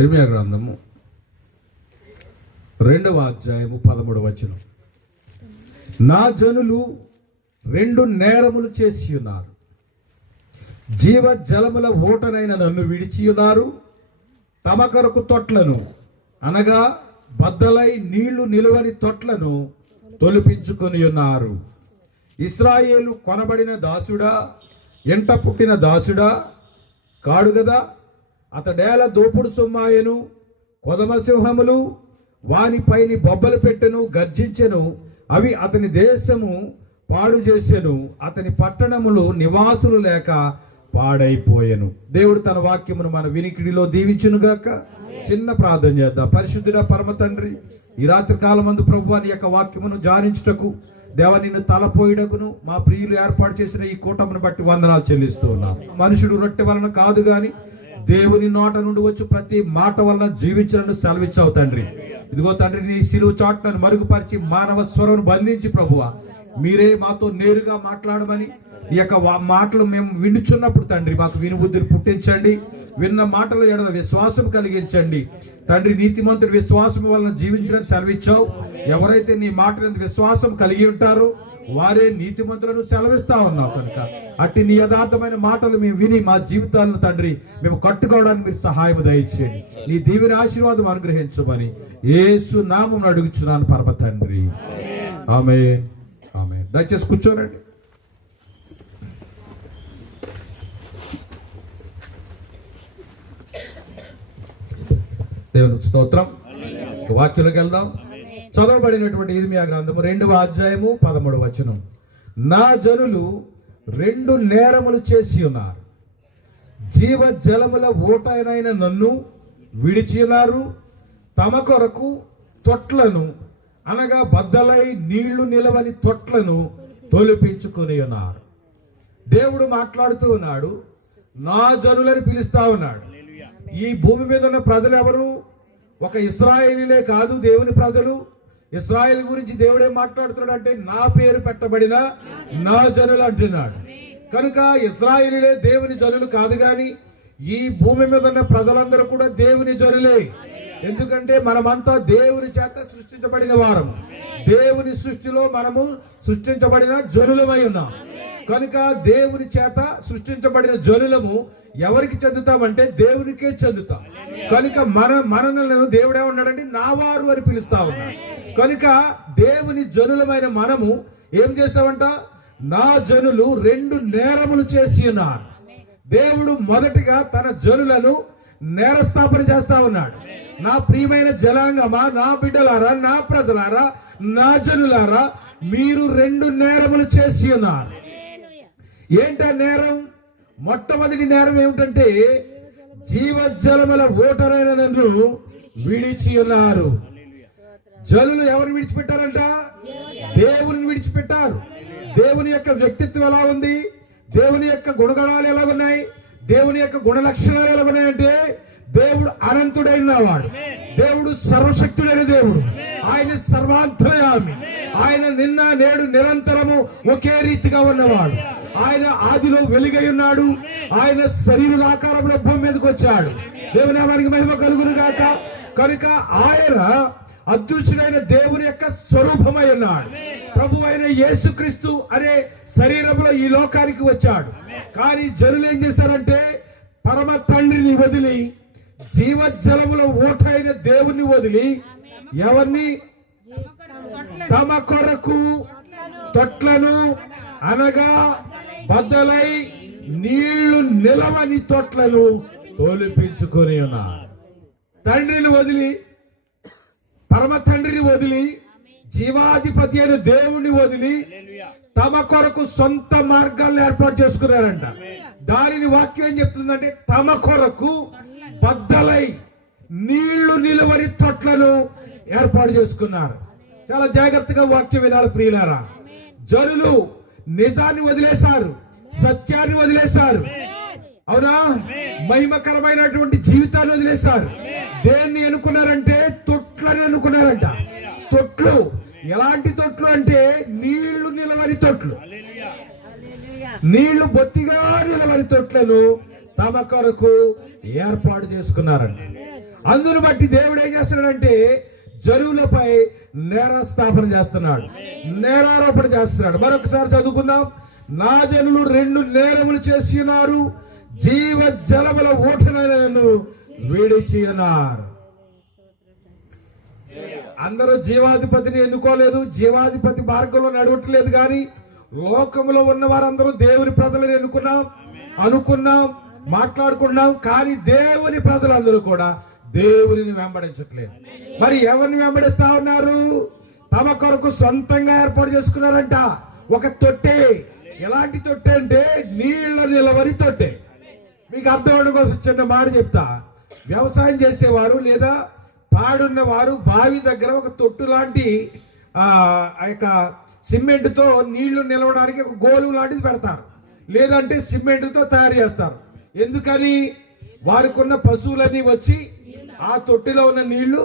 ఇర్మియా గ్రంథము 2వ అధ్యాయము 13వ వచనం. నా జనులు 2 నేరములు చేసి ఉన్నారు. జీవ జలముల ఓటనైన నన్ను విడిచి ఉన్నారు. తమ కొరకు తొట్లను అనగా బద్దలై నీళ్లు నిలువని తొట్లను తొలిపించుకొని ఉన్నారు. ఇశ్రాయేలు కొనబడిన దాసుడా, ఎంట పుట్టిన దాసుడా కాడు గదా. అతడేల దోపుడు సొమ్మాయను. కొదమసింహములు వానిపైని బొబ్బలు పెట్టెను, గర్జించెను. అవి అతని దేశము పాడు చేసెను. అతని పట్టణములు నివాసులు లేక పాడైపోయెను. దేవుడు తన వాక్యమును మన వినికిడిలో దీవించునుగాక. చిన్న ప్రార్థన చేద్దాం. పరిశుద్ధుడా పరమ తండ్రి, ఈ రాత్రి కాలమందు ప్రభువా నీ యొక్క వాక్యమును ధ్యానించుటకు దేవ నిన్ను తలపోయిడకును మా ప్రియులు ఏర్పాటు చేసిన ఈ కూటమును బట్టి వందనాలు చెల్లిస్తూ ఉన్నాం. మనుషుడు రొట్టె వలన కాదు గాని దేవుని నోట నుండి వచ్చి ప్రతి మాట వలన జీవించాలని సెలవిచ్చావు తండ్రి. ఇదిగో తండ్రి, నీ శిలువ చాటును మరుగుపరిచి మానవ స్వరం బంధించి ప్రభువా మీరే మాతో నేరుగా మాట్లాడమని ఈ యొక్క మాటలు మేము వింటున్నప్పుడు తండ్రి మాకు వినుబుద్ధిని పుట్టించండి. విన్న మాటల ఎడల విశ్వాసం కలిగించండి తండ్రి. నీతిమంతుడు విశ్వాసం వలన జీవించడానికి సెలవిచ్చావు. ఎవరైతే నీ మాట విశ్వాసం కలిగి ఉంటారో వారే నీతిమంతులను సెలవిస్తా ఉన్నావు కనుక అట్టి నీ యథార్థమైన మాటలు మేము విని మా జీవితాలను తండ్రి మేము కట్టుకోవడానికి మీరు సహాయం దయచేయండి. నీ దీవెన ఆశీర్వాదం అనుగ్రహించమని యేసు నామమున అడుగుచున్నాను పరమ తండ్రి. ఆమేన్, ఆమేన్. దయచేసి కూర్చోనండి. దేవునికి స్తోత్రం. వాక్యంలోకి వెళ్దాం. చదవబడినటువంటి ఇర్మియా గ్రంథము 2వ అధ్యాయము 13వ వచనం. నా జనులు 2 నేరములు చేసి ఉన్నారు. జీవ జలముల ఓటైన నన్ను విడిచి ఉన్నారు. తమ కొరకు తొట్లను అనగా బద్దలై నీళ్లు నిలవని తొట్లను తొలిపించుకొని ఉన్నారు. దేవుడు మాట్లాడుతూ ఉన్నాడు. నా జనులని పిలుస్తా ఉన్నాడు. ఈ భూమి మీద ఉన్న ప్రజలు ఎవరు? ఒక ఇశ్రాయేలీలే కాదు, దేవుని ప్రజలు. ఇశ్రాయేల్ గురించి దేవుడు ఏం మాట్లాడుతున్నాడు అంటే నా పేరు పెట్టబడిన నా జనులు అంటున్నాడు. కనుక ఇశ్రాయేలీలే దేవుని జనులు కాదు గాని ఈ భూమి మీద ఉన్న ప్రజలందరూ కూడా దేవుని జనులే. ఎందుకంటే మనమంతా దేవుని చేత సృష్టించబడిన వారము. దేవుని సృష్టిలో మనము సృష్టించబడిన జనులమై ఉన్నాం. కనుక దేవుని చేత సృష్టించబడిన జనులము ఎవరికి చెందుతామంటే దేవునికే చెందుతాం. కనుక మనలను దేవుడే ఉన్నాడంటే నా వారు అని పిలుస్తా ఉన్నాడు. కనుక దేవుని జనులమైన మనము ఏం చేసామంట? నా జనులు 2 నేరములు చేసి ఉన్నారు. దేవుడు మొదటిగా తన జనులను నేరస్థాపన చేస్తా ఉన్నాడు. నా ప్రియమైన జనాంగమా, నా బిడ్డలారా, నా ప్రజలారా, నా జనులారా, మీరు 2 నేరములు చేసి ఉన్నారు. ఏంటా నేరం? మొట్టమొదటి నేరం ఏమిటంటే జీవజలముల ఓటరైన నన్ను విడిచి ఉన్నారు. జనులు ఎవరిని విడిచిపెట్టారంట? దేవుని విడిచిపెట్టారు. దేవుని యొక్క వ్యక్తిత్వం ఎలా ఉంది? దేవుని యొక్క గుణగణాలు ఎలా ఉన్నాయి? దేవుని యొక్క గుణ లక్షణాలు ఎలా ఉన్నాయంటే దేవుడు అనంతుడైన వాడు. దేవుడు సర్వశక్తుడైన దేవుడు. ఆయన సర్వాంతర్యామి. ఆయన నిన్న నేడు నిరంతరము ఒకే రీతిగా ఉన్నవాడు. ఆయన ఆదిలో వెలుగై ఉన్నాడు. ఆయన శరీర ఆకారంలో భూమి మీదకి వచ్చాడు. దేవుని నామానికి మహిమ కలుగును గాక. కనుక ఆయన అదృశ్యుడైన దేవుని యొక్క స్వరూపమై ఉన్నాడు. ప్రభు అయిన యేసుక్రీస్తు అనే శరీరంలో ఈ లోకానికి వచ్చాడు. కానీ జనులు ఏం చేశారంటే పరమ తండ్రిని వదిలి జీవజలముల ఓటైన దేవుని వదిలి ఎవరిని? తమ కొరకు తొట్లను అనగా బద్దలై నీళ్లు నిలవని తొట్లను తోలిపించుకొని ఉన్నారు. తండ్రిని వదిలి, పరమ తండ్రిని వదిలి, జీవాధిపతి అయిన దేవుణ్ణి వదిలి తమ కొరకు సొంత మార్గాలను ఏర్పాటు చేసుకున్నారంట. దానిని వాక్యం ఏం చెప్తుందంటే తమ కొరకు బద్దలై నీళ్లు నిలవని తొట్లను ఏర్పాటు చేసుకున్నారు. చాలా జాగ్రత్తగా వాక్యం వినాలి ప్రియులారా. జనులు నిజాన్ని వదిలేశారు, సత్యాన్ని వదిలేశారు. అవునా? మహిమకరమైనటువంటి జీవితాన్ని వదిలేశారు. దేన్ని అనుకున్నారంటే తొట్లని అనుకున్నారంట. తొట్లు ఎలాంటి తొట్లు అంటే నీళ్లు నిలవని తొట్లు. నీళ్లు బొత్తిగా నిలవని తొట్లను తమ కొరకు ఏర్పాటు చేసుకున్నారంట. అందును బట్టి దేవుడు ఏం చేస్తున్నాడంటే జనులపై నేరస్థాపన చేస్తున్నాడు, నేరారోపణ చేస్తున్నాడు. మరొకసారి చదువుకుందాం. నా జనులు 2 నేరములు చేసి ఉన్నారు, జీవ జలముల ఊటనను విడిచి ఉన్నారు. అందరూ జీవాధిపతిని ఎన్నుకోలేదు, జీవాధిపతి మార్గంలో నడవట్లేదు. కానీ లోకంలో ఉన్న వారందరూ దేవుని ప్రజలను అనుకున్నాం, మాట్లాడుకున్నాం. కానీ దేవుని ప్రజలందరూ కూడా దేవుని వెంబడించట్లేదు. మరి ఎవరిని వెంబడిస్తా ఉన్నారు? తమ కొరకు సొంతంగా ఏర్పాటు చేసుకున్నారంట ఒక తొట్టె. ఎలాంటి తొట్టె అంటే నీళ్ల నిలవరి తొట్టె. మీకు అర్థం అవడం కోసం చిన్న మాట చెప్తా. వ్యవసాయం చేసేవారు లేదా పాడున్న వారు బావి దగ్గర ఒక తొట్టు లాంటి ఆ యొక్క సిమెంట్తో నీళ్లు నిలవడానికి ఒక గోలు లాంటిది పెడతారు, లేదంటే సిమెంట్తో తయారు చేస్తారు. ఎందుకని? వారికి ఉన్న పశువులన్నీ వచ్చి ఆ తొట్టిలో ఉన్న నీళ్లు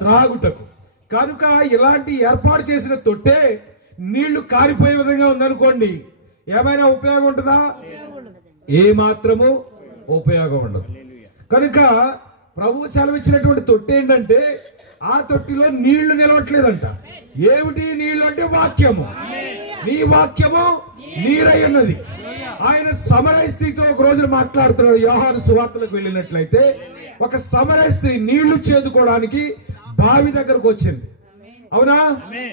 త్రాగుటకు. కనుక ఇలాంటి ఏర్పాటు చేసిన తొట్టే నీళ్లు కారిపోయే విధంగా ఉందనుకోండి, ఏమైనా ఉపయోగం ఉంటుందా? ఏ మాత్రము ఉపయోగం ఉండదు. కనుక ప్రభు సెలవిచ్చినటువంటి తొట్టి ఏంటంటే ఆ తొట్టిలో నీళ్లు నిలవట్లేదంట. ఏమిటి నీళ్లు అంటే వాక్యము. నీ వాక్యము నీరై ఉన్నది. ఆయన సమరయ స్త్రీతో ఒక రోజు మాట్లాడుతున్నాడు. యోహాను సువార్తలకు వెళ్ళినట్లయితే ఒక సమరయ స్త్రీ నీళ్లు చేదుకోవడానికి బావి దగ్గరకు వచ్చింది. అవునా?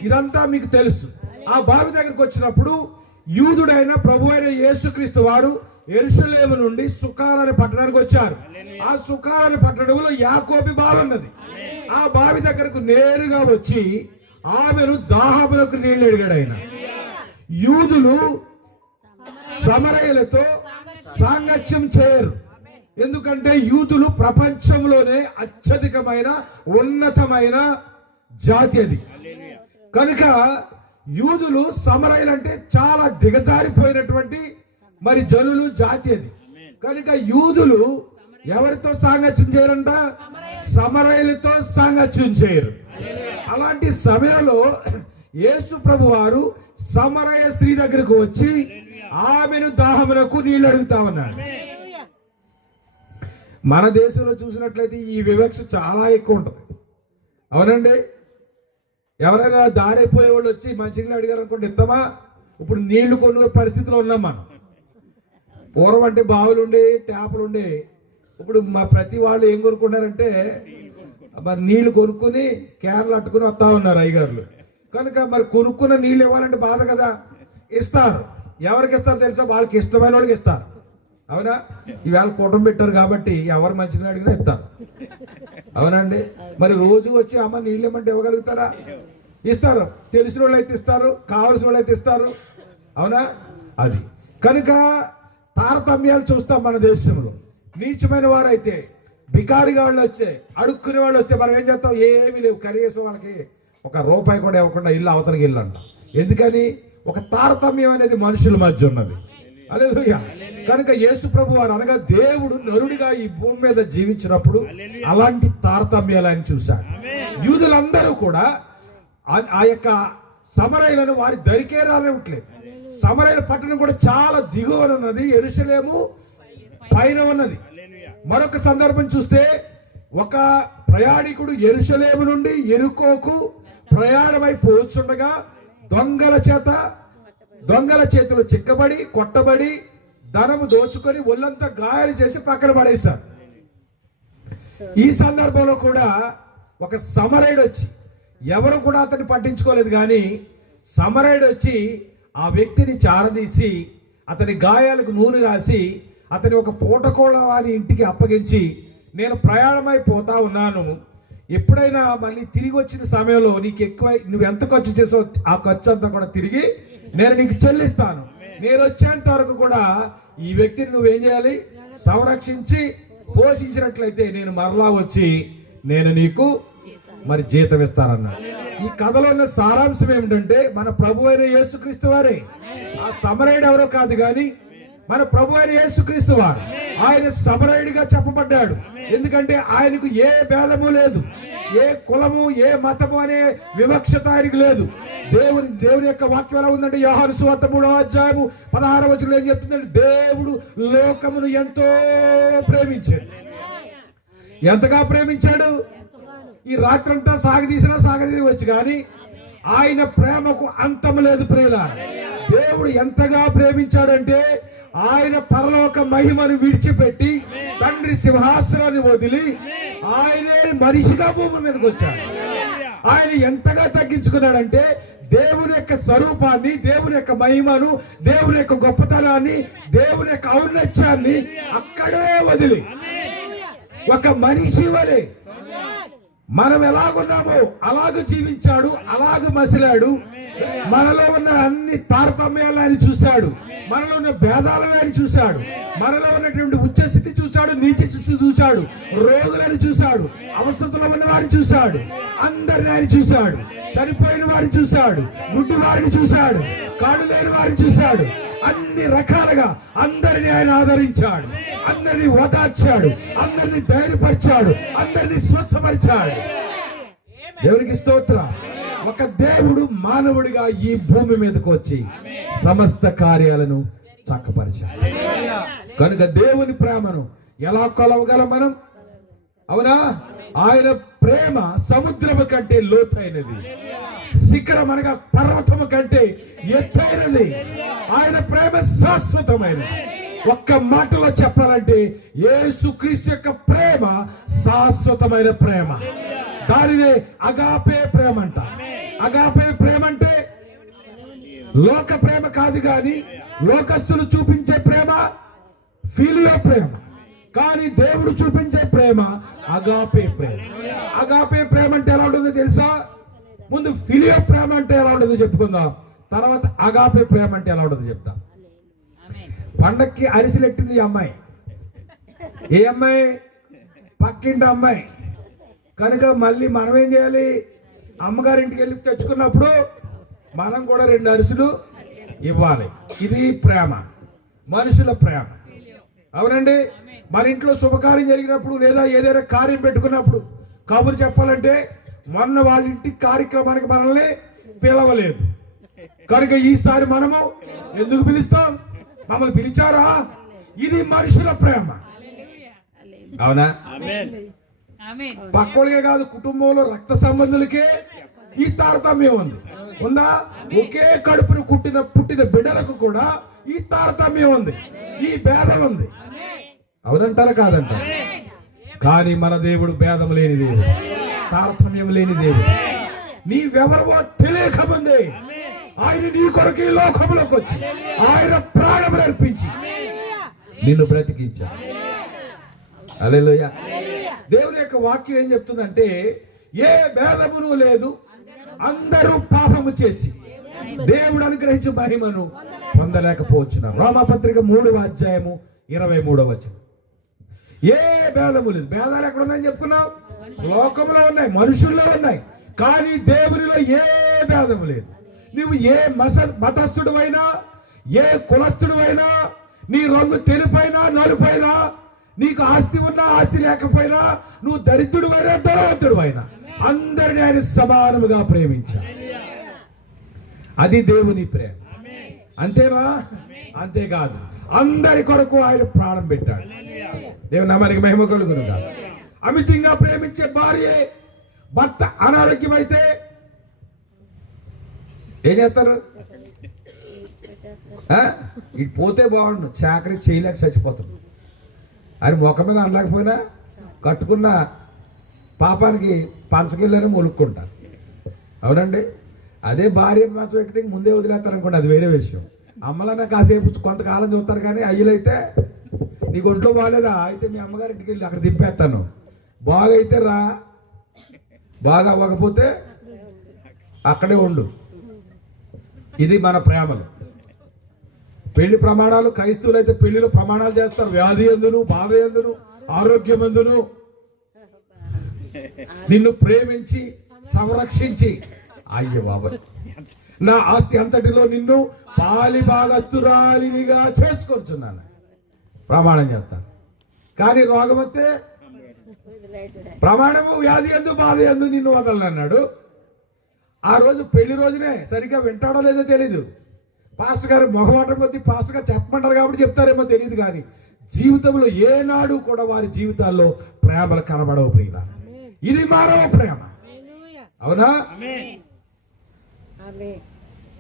ఇదంతా మీకు తెలుసు. ఆ బావి దగ్గరకు వచ్చినప్పుడు యూదుడైన ప్రభు అయిన యేసుక్రీస్తు వారు యెరూషలేము నుండి సుకార్ అనే పట్టణానికి వచ్చారు. ఆ సుకార్ అనే పట్టణంలో యాకోబు బావి ఉన్నది. ఆ బావి దగ్గరకు నేరుగా వచ్చి ఆమెను దాహములకు నీళ్లు అడిగాడు ఆయన. యూదులు సమరయులతో సాంగత్యం చేయరు. ఎందుకంటే యూదులు ప్రపంచంలోనే అత్యధికమైన ఉన్నతమైన జాతి అది. కనుక యూదులు సమరయులంటే చాలా దిగజారిపోయినటువంటి మరి జనులు జాతి అది. కనుక యూదులు ఎవరితో సాంగత్యం చేయరంట? సమరయులతో సాంగత్యం చేయరు. అలాంటి సమయంలో యేసు ప్రభు వారు సమరయ స్త్రీ దగ్గరకు వచ్చి ఆమెను దాహమునకు నీళ్లు అడుగుతా ఉన్నాడు. మన దేశంలో చూసినట్లయితే ఈ వివక్ష చాలా ఎక్కువ ఉంటుంది. అవునండి? ఎవరైనా దారైపోయే వాళ్ళు వచ్చి మంచినీళ్ళు అడిగారు అనుకోండి, ఇస్తామా? ఇప్పుడు నీళ్లు కొనుగోలు పరిస్థితిలో ఉన్నాం మనం. పూర్వం అంటే బావులు ఉండే, ట్యాపులు ఉండే. ఇప్పుడు మా ప్రతి వాళ్ళు ఏం కొనుక్కున్నారంటే మరి నీళ్లు కొనుక్కొని క్యాన్లు అట్టుకుని వస్తా ఉన్నారు అయ్యగారులు. కనుక మరి కొనుక్కున్న నీళ్ళు ఇవ్వాలంటే బాధ కదా. ఇస్తారు. ఎవరికి ఇస్తారు తెలుసా? వాళ్ళకి ఇష్టమైన వాళ్ళకి ఇస్తారు. అవునా? ఈవేళ కుటుంబం పెట్టారు కాబట్టి ఎవరు మంచిగా అడిగినా ఇస్తారు. అవునండి? మరి రోజు వచ్చి అమ్మ నీళ్ళు ఇవ్వమంటే ఇవ్వగలుగుతారా? ఇస్తారు. తెలిసిన వాళ్ళు అయితే ఇస్తారు, కావలసిన వాళ్ళు అయితే ఇస్తారు. అవునా? అది కనుక తారతమ్యాలు చూస్తాం మన దేశంలో. నీచమైన వారు అయితే, బికారిగా వాళ్ళు వచ్చే, అడుక్కునే వాళ్ళు వస్తే మనం ఏం చేస్తాం? ఏమీ లేవు, కనీసం వాళ్ళకి ₹1 కూడా ఇవ్వకుండా ఇల్లు అవతలకి ఇల్లు అంట. ఎందుకని? ఒక తారతమ్యం అనేది మనుషుల మధ్య ఉన్నది. హల్లెలూయా. కనుక యేసు ప్రభు వారు అనగా దేవుడు నరుడిగా ఈ భూమి మీద జీవించినప్పుడు అలాంటి తారతమ్యాలు ఆయన చూశాడు. యూదులందరూ కూడా ఆ యొక్క సమరయులను వారి దరికే రానివ్వట్లేదు. సమరయుల పట్టణం కూడా చాలా దిగువన ఉన్నది, యెరూషలేము పైన ఉన్నది. మరొక సందర్భం చూస్తే ఒక ప్రయాణికుడు యెరూషలేము నుండి యెరికోకు ప్రయాణమై పోతుండగా దొంగల చేతులు చిక్కబడి కొట్టబడి ధనము దోచుకొని ఒళ్ళంతా గాయాలు చేసి పక్కన పడేశారు. ఈ సందర్భంలో కూడా ఒక సమరయుడు వచ్చి, ఎవరు కూడా అతన్ని పట్టించుకోలేదు, కానీ సమరయుడు వచ్చి ఆ వ్యక్తిని చారదీసి అతని గాయాలకు నూనె రాసి అతని ఒక పూటకోళ్ళ వారి ఇంటికి అప్పగించి, నేను ప్రయాణమైపోతా ఉన్నాను, ఎప్పుడైనా మళ్ళీ తిరిగి వచ్చిన సమయంలో నీకు ఎక్కువ నువ్వు ఎంత ఖర్చు చేసావు ఆ ఖర్చు అంతా కూడా తిరిగి నేను నీకు చెల్లిస్తాను. నేను వచ్చేంత వరకు కూడా ఈ వ్యక్తిని నువ్వేం చేయాలి? సంరక్షించి పోషించినట్లయితే నేను మరలా వచ్చి నేను నీకు మరి జీతం ఇస్తానన్నాడు. ఈ కథలో ఉన్న సారాంశం ఏమిటంటే మన ప్రభు అయిన యేసుక్రీస్తు వారే. ఆ సమరయుడు ఎవరో కాదు, కానీ మన ప్రభు అయిన యేసుక్రీస్తు వారు. ఆయన సమరయుడిగా చెప్పబడ్డాడు. ఎందుకంటే ఆయనకు ఏ భేదము లేదు, ఏ కులము ఏ మతము అనే వివక్షత ఆయనకు లేదు. దేవుని యొక్క వాక్యం ఎలా ఉందంటే యోహాను సువార్త 3వ అధ్యాయము 16వ వచనంలో ఏం చెప్తుందంటే దేవుడు లోకమును ఎంతో ప్రేమించాడు. ఎంతగా ప్రేమించాడు. ఈ రాత్రంతా సాగదీవచ్చు కానీ ఆయన ప్రేమకు అంతం లేదు ప్రియులారా. దేవుడు ఎంతగా ప్రేమించాడంటే ఆయన పరలోక మహిమను విడిచిపెట్టి తండ్రి సింహాసనాన్ని వదిలి ఆయనే మనిషిగా భూమి మీదకి వచ్చాడు. ఆయన ఎంతగా తగ్గించుకున్నాడంటే దేవుని యొక్క స్వరూపాన్ని, దేవుని యొక్క మహిమను, దేవుని యొక్క గొప్పతనాన్ని, దేవుని యొక్క ఔన్నత్యాన్ని అక్కడే వదిలి ఒక మనిషి వలె మనం ఎలాగున్నామో అలాగ జీవించాడు, అలాగ మసిలాడు. మనలో ఉన్న అన్ని తారతమ్యాలు ఆయన చూశాడు, మనలో ఉన్న భేదాలను ఆయన చూశాడు, మనలో ఉన్నటువంటి ఉచ్చస్థితి చూశాడు, నీచ స్థితి చూశాడు, రోగులను చూశాడు, అవసరంలో ఉన్న వారిని చూశాడు, అందరిని ఆయన చూశాడు, చనిపోయిన వారిని చూశాడు, గుడ్డి వారిని చూశాడు, కాళ్ళు లేని వారిని చూశాడు. అన్ని రకాలుగా అందరిని ఆయన ఆదరించాడు, అందరిని ఓదార్చాడు, అందరిని ధైర్యపరిచాడు, అందరిని స్వస్థపరిచాడు. దేవునికి స్తోత్రం. ఒక దేవుడు మానవుడిగా ఈ భూమి మీదకు వచ్చి సమస్త కార్యాలను చక్కపరిచాడు. కనుక దేవుని ప్రేమను ఎలా కొలవగలం మనం? అవునా? ఆయన ప్రేమ సముద్రము కంటే లోతైనది, శిఖరం అనగా పర్వతము కంటే ఎత్తైనది. ఆయన ప్రేమ శాశ్వతమైనది. ఒక్క మాటలో చెప్పాలంటే యేసుక్రీస్తు యొక్క ప్రేమ శాశ్వతమైన ప్రేమ. దానినే అగాపే ప్రేమ అంట. అగాపే ప్రేమ అంటే లోక ప్రేమ కాదు, కానీ లోకస్తులు చూపించే ప్రేమ ఫిలియో ప్రేమ, కానీ దేవుడు చూపించే ప్రేమ అగాపే ప్రేమ. అగాపే ప్రేమ అంటే ఎలా ఉంటుందో తెలుసా? ముందు ఫిలియో ప్రేమ అంటే ఎలా ఉంటుందో చెప్పుకుందాం, తర్వాత అగాపే ప్రేమ అంటే ఎలా ఉంటుందో చెప్తాం. పండక్కి అరిసెలు ఎట్టింది ఈ అమ్మాయి. ఏ అమ్మాయి? పక్కింటి అమ్మాయి. కనుక మళ్ళీ మనం ఏం చేయాలి? అమ్మగారింటికి వెళ్ళి తెచ్చుకున్నప్పుడు మనం కూడా 2 అరిసెలు ఇవ్వాలి. ఇది ప్రేమ, మనుషుల ప్రేమ. అవునండి. మన ఇంట్లో శుభకార్యం జరిగినప్పుడు లేదా ఏదైనా కార్యం పెట్టుకున్నప్పుడు కబురు చెప్పాలంటే మొన్న వాళ్ళ ఇంటి కార్యక్రమానికి మనల్ని పిలవలేదు, కనుక ఈసారి మనము ఎందుకు పిలుస్తాం? మమ్మల్ని పిలిచారా? ఇది మనుషుల ప్రేమ. అవునా? పక్కోళ్ళకే కాదు, కుటుంబంలో రక్త సంబంధులకే ఈ తారతమ్యం ఉందా? ఒకే కడుపును పుట్టిన బిడ్డలకు కూడా ఈ తారతమ్యం ఉంది, ఈ భేదం ఉంది. అవునంటారా? కాదంటారా? కానీ మన దేవుడు భేదం లేని దేవుడు, తారతమ్యం లేని దేవుడు. నీవెవరో తెలియకముందే ఆయన నీ కొరకు ఈ లోకంలోకి వచ్చి ఆయన ప్రాణం అర్పించి నిన్ను బ్రతికించాడు. హల్లెలూయా. దేవుని యొక్క వాక్యం ఏం చెప్తుందంటే ఏ భేదమును లేదు, అందరూ పాపము చేసి దేవుడు అనుగ్రహించే మహిమను పొందలేకపోతున్నారు. రోమాపత్రిక 3వ అధ్యాయము 23వ వచనం. ఏ భేదము లేదు. భేదాలు ఎక్కడ ఉన్నాయని చెప్పుకున్నాం? లోకంలో ఉన్నాయి, మనుషుల్లో ఉన్నాయి, కానీ దేవునిలో ఏ భేదము లేదు. నువ్వు ఏ మతస్థుడు అయినా, ఏ కులస్థుడు అయినా, నీ రంగు తెలుపైనా నలుపైనా, నీకు ఆస్తి ఉన్నా ఆస్తి లేకపోయినా, నువ్వు దరిద్రుడు అయినా ధనవంతుడు అయినా, అందరిని ఆయన సమానముగా ప్రేమించాడు. అది దేవుని ప్రేమ. అంతేనా? అంతేకాదు, అందరి కొరకు ఆయన ప్రాణం పెట్టాడు. దేవుని నామానికి మహిమ కలుగును గాక. అమితంగా ప్రేమించే భార్యే భర్త అనారోగ్యమైతే ఏం చేస్తారు? ఇటు పోతే బాగుండు, చాకరీ చేయలేక చచ్చిపోతాం అని ముఖం మీద అనలేకపోయినా కట్టుకున్న పాపానికి పంచకిళ్ళని మొలుక్కుంటారు. అవునండి. అదే భార్య మంచం ఎక్కితే ముందే వదిలేస్తారు అనుకోండి, అది వేరే విషయం. అమ్మలన్నా కాసేపు కొంతకాలం చూస్తారు, కానీ అయ్యలైతే నీకు ఒంట్లో బాగాలేదా, అయితే మీ అమ్మగారింటికి వెళ్ళి అక్కడ దింపేస్తాను, బాగా అయితే రా, బాగా అవ్వకపోతే అక్కడే ఉండు. ఇది మన ప్రేమలు. పెళ్లి ప్రమాణాలు, క్రైస్తవులు అయితే పెళ్లిలో ప్రమాణాలు చేస్తారు. వ్యాధి ఎందును, బాధ ఎందును, ఆరోగ్యం ఎందును నిన్ను ప్రేమించి సంరక్షించి, అయ్య బాబా నా ఆస్తి అంతటిలో నిన్ను పాలి భాగస్తురాలినిగా చేసుకొచ్చున్నాను ప్రమాణం చేస్తాను. కానీ రోగం వస్తే ప్రమాణము వ్యాధి ఎందు బాధ ఎందు నిన్ను వదలనన్నాడు. ఆ రోజు పెళ్లి రోజునే సరిగ్గా వింటాడో లేదో తెలీదు. పాస్టర్ గారు మొహమాటం కొద్ది పాస్టర్ గారు చెప్పమంటారు కాబట్టి చెప్తారేమో తెలియదు, కానీ జీవితంలో ఏనాడు కూడా వారి జీవితాల్లో ప్రేమలు కనబడవు ప్రియుల. ఇది మానవ ప్రేమ, అవునా?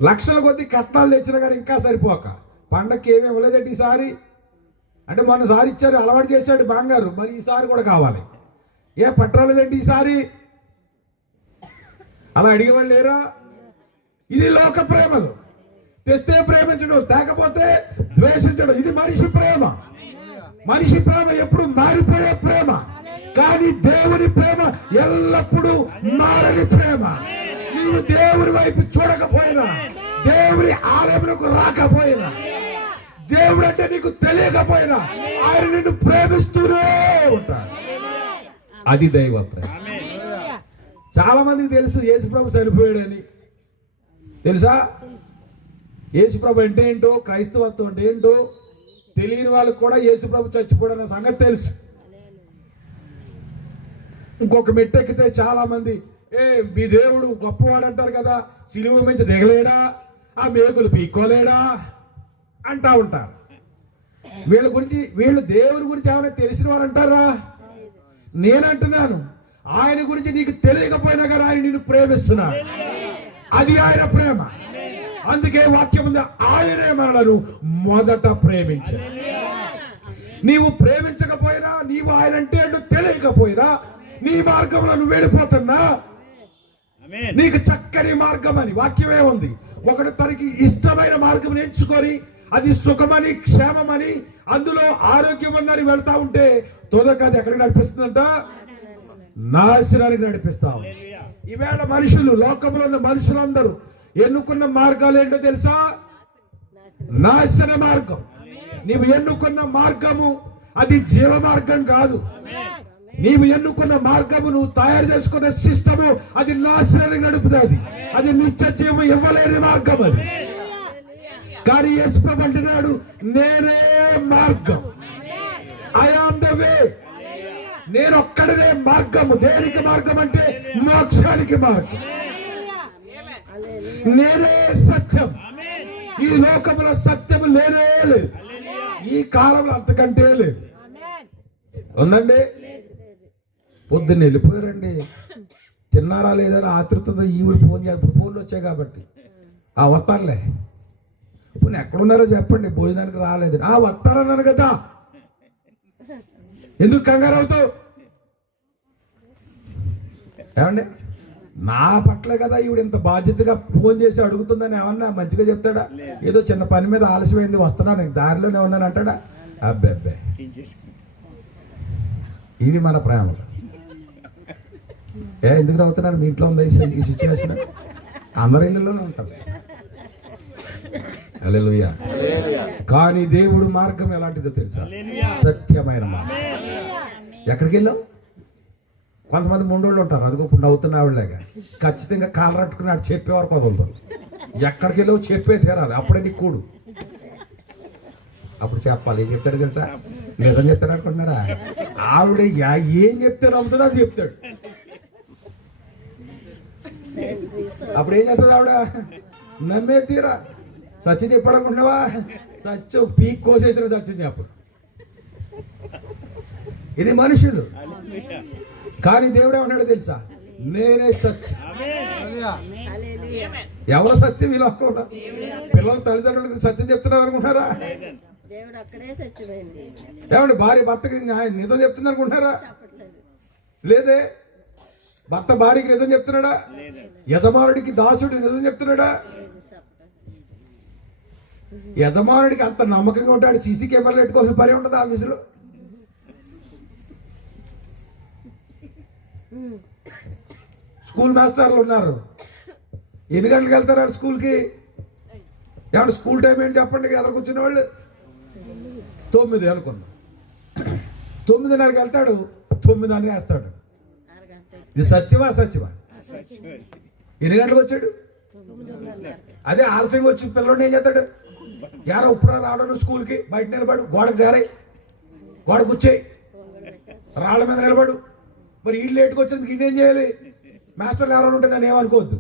లక్షల కొద్ది కట్నాలు తెచ్చినా కానీ ఇంకా సరిపోక పండగకి ఏమీ ఇవ్వలేదంటే ఈసారి, అంటే మొన్నసారి ఇచ్చారు, అలవాటు చేశాడు బంగారు, మరి ఈసారి కూడా కావాలి. ఏ పట్టరాలేదంటే ఈసారి, అలా అడిగేవాళ్ళు లేరా? ఇది లోక ప్రేమలు. తెస్తే ప్రేమించడం, తేకపోతే ద్వేషించడం, ఇది మనిషి ప్రేమ. మనిషి ప్రేమ ఎప్పుడు మారిపోయే ప్రేమ, కానీ దేవుని ప్రేమ ఎల్లప్పుడూ మారని ప్రేమ. నీవు దేవుని వైపు చూడకపోయినా, దేవుని ఆలయమునకు రాకపోయినా, దేవుడు అంటే నీకు తెలియకపోయినా, ఆయన నిన్ను ప్రేమిస్తూనే ఉంటాడు. అది దైవ ప్రేమ. చాలా మందికి తెలుసు యేసుప్రభు చనిపోయాడని. తెలుసా? యేసుప్రభు అంటే ఏంటో, క్రైస్తవత్వం అంటే ఏంటో తెలియని వాళ్ళకి కూడా యేసుప్రభు చచ్చిపోయాడన్న సంగతి తెలుసు. ఇంకొక మెట్టెక్కితే చాలా మంది, మీ దేవుడు గొప్పవాడు అంటారు కదా, సిలువ మించి దిగలేడా, ఆ మేకులు పీక్కోలేడా అంటా ఉంటారు. వీళ్ళు దేవుడి గురించి ఏమైనా తెలిసిన వారు అంటారా? నేనంటున్నాను, ఆయన గురించి నీకు తెలియకపోయినా కానీ ఆయన నిన్ను ప్రేమిస్తున్నాడు. అది ఆయన ప్రేమ. అందుకే వాక్యం ఉంది, ఆయనే మనలను మొదట ప్రేమించాడు. నీవు ప్రేమించకపోయినా, నీవు ఆయన అంటే తెలియకపోయినా, నీ మార్గంలో నువ్వు వెళ్ళిపోతున్నా, నీకు చక్కని మార్గం అని వాక్యమే ఉంది. ఒకటి తనకి ఇష్టమైన మార్గం ఎంచుకొని అది సుఖమని, క్షేమమని, అందులో ఆరోగ్యం ఉందని వెళ్తా ఉంటే తొదక అది ఎక్కడికి నడిపిస్తుందంట? నాశనానికి నడిపిస్తాం. ఈవేళ మనుషులు, లోకంలో ఉన్న మనుషులందరూ ఎన్నుకున్న మార్గాలు ఏంటో తెలుసా? నాశన మార్గం. నీవు ఎన్నుకున్న మార్గము అది జీవ మార్గం కాదు. నీవు ఎన్నుకున్న మార్గము, నువ్వు తయారు చేసుకున్న సిస్టము అది నాశనానికి నడుపుతుంది. అది నిత్య జీవం ఇవ్వలేని మార్గం అది. కానీ యేసుప్రభు అంటున్నాడు, నేనే మార్గం, ఐ యామ్ ద వే. నేను ఒక్కడనే మార్గము. దేనికి మార్గం అంటే మోక్షానికి మార్గం. నేనే సత్యం. ఈ లోకంలో సత్యము లేనే లేదు. ఈ కాలంలో అంతకంటే లేదు. ఉందండి? పొద్దున్న వెళ్ళిపోయారండి, తిన్నారా లేదని ఆతృతతో ఈవిడ ఫోన్ చేస్తారు. ఫోన్లు వచ్చాయి కాబట్టి వస్తానులే, ఇప్పుడు ఎక్కడున్నారో చెప్పండి, భోజనానికి రాలేదు. వస్తానన్నాను కదా, ఎందుకు కంగారు అవుతావు? ఏమండి, నా పట్ల కదా ఈవిడ ఇంత బాధ్యతగా ఫోన్ చేసి అడుగుతుందని ఏమన్నా మంచిగా చెప్తాడా? ఏదో చిన్న పని మీద ఆలస్యమైంది, వస్తున్నాను, దారిలోనే ఉన్నాను అంటాడా? అబ్బే, ఇవి మన ప్రేమలు. ఎందుకు నవ్వుతున్నారు? మీ ఇంట్లో ఉంది ఈ సిచ్యువేషన్, అందరి ఇళ్ళలోనే ఉంటుంది. హల్లెలూయా. కానీ దేవుడు మార్గం ఎలాంటిదో తెలుసా? సత్యమైన మార్గం. ఎక్కడికి వెళ్ళావు? కొంతమంది ముండోళ్ళు ఉంటారు, అదిగో ఇప్పుడు నవ్వుతున్న ఆవిడలాగా ఖచ్చితంగా కాలు పట్టుకుని ఆడు చెప్పేవారు వదులుతారు. ఎక్కడికి వెళ్ళావు చెప్పే తీరాలి, అప్పుడే నీకు కూడు. అప్పుడు చెప్పాలి. ఏం చెప్తాడు తెలుసా? నిజం చెప్తాడు అనుకుంటున్నారా? ఆవిడ ఏం చెప్తే నమ్ముతుందో అది చెప్తాడు. అప్పుడు ఏం చెప్తుంది ఆవిడ? నమ్మే తీరా. సత్యం చెప్పాడు అనుకుంటున్నావా? సత్యం పీక్ కోసేసిన సత్యం చెప్పడు. ఇది మనుషులు. కానీ దేవుడు ఏమన్నాడో తెలుసా? నేనే సత్యం. ఎవరు సత్యం? ఈ లోకంలో పిల్లలు తల్లిదండ్రులకు సత్యం చెప్తున్నారు అనుకుంటారా? ఏమండి, భార్య భర్తకి నిజం చెప్తుంది అనుకుంటున్నారా? లేదే. భర్త భార్యకి నిజం చెప్తున్నాడా? యజమానుడికి దాసుడికి నిజం చెప్తున్నాడా? యజమానుడికి అంత నమ్మకంగా ఉంటాడు, సీసీ కెమెరాలు పెట్టుకోవాల్సిన పని ఉంటుంది ఆఫీసులో. స్కూల్ మాస్టర్లు ఉన్నారు, ఎన్ని గంటలకు వెళ్తారు స్కూల్కి? ఏమంటే స్కూల్ టైం ఏంటి చెప్పండి? ఎదురు కూర్చున్న వాళ్ళు 9 అనుకున్నాం, 9:30కి వెళ్తాడు, 9:30 వేస్తాడు. ఇది సత్యమా సత్యమా? ఎన్ని గంటలకు వచ్చాడు? అదే ఆలస్యంగా వచ్చి పిల్లడు ఏం చేస్తాడు? యారో ఇప్పుడు రావడం స్కూల్కి, బయట నిలబడు, గోడకు జారాయి, గోడ కూర్చేయి, రాళ్ళ మీద నిలబడు. మరి వీళ్ళు లేటుగా వచ్చేందుకు ఈయనేం చేయాలి? మాస్టర్లు ఎవరైనా ఉంటే నన్ను ఏమనుకోవద్దు.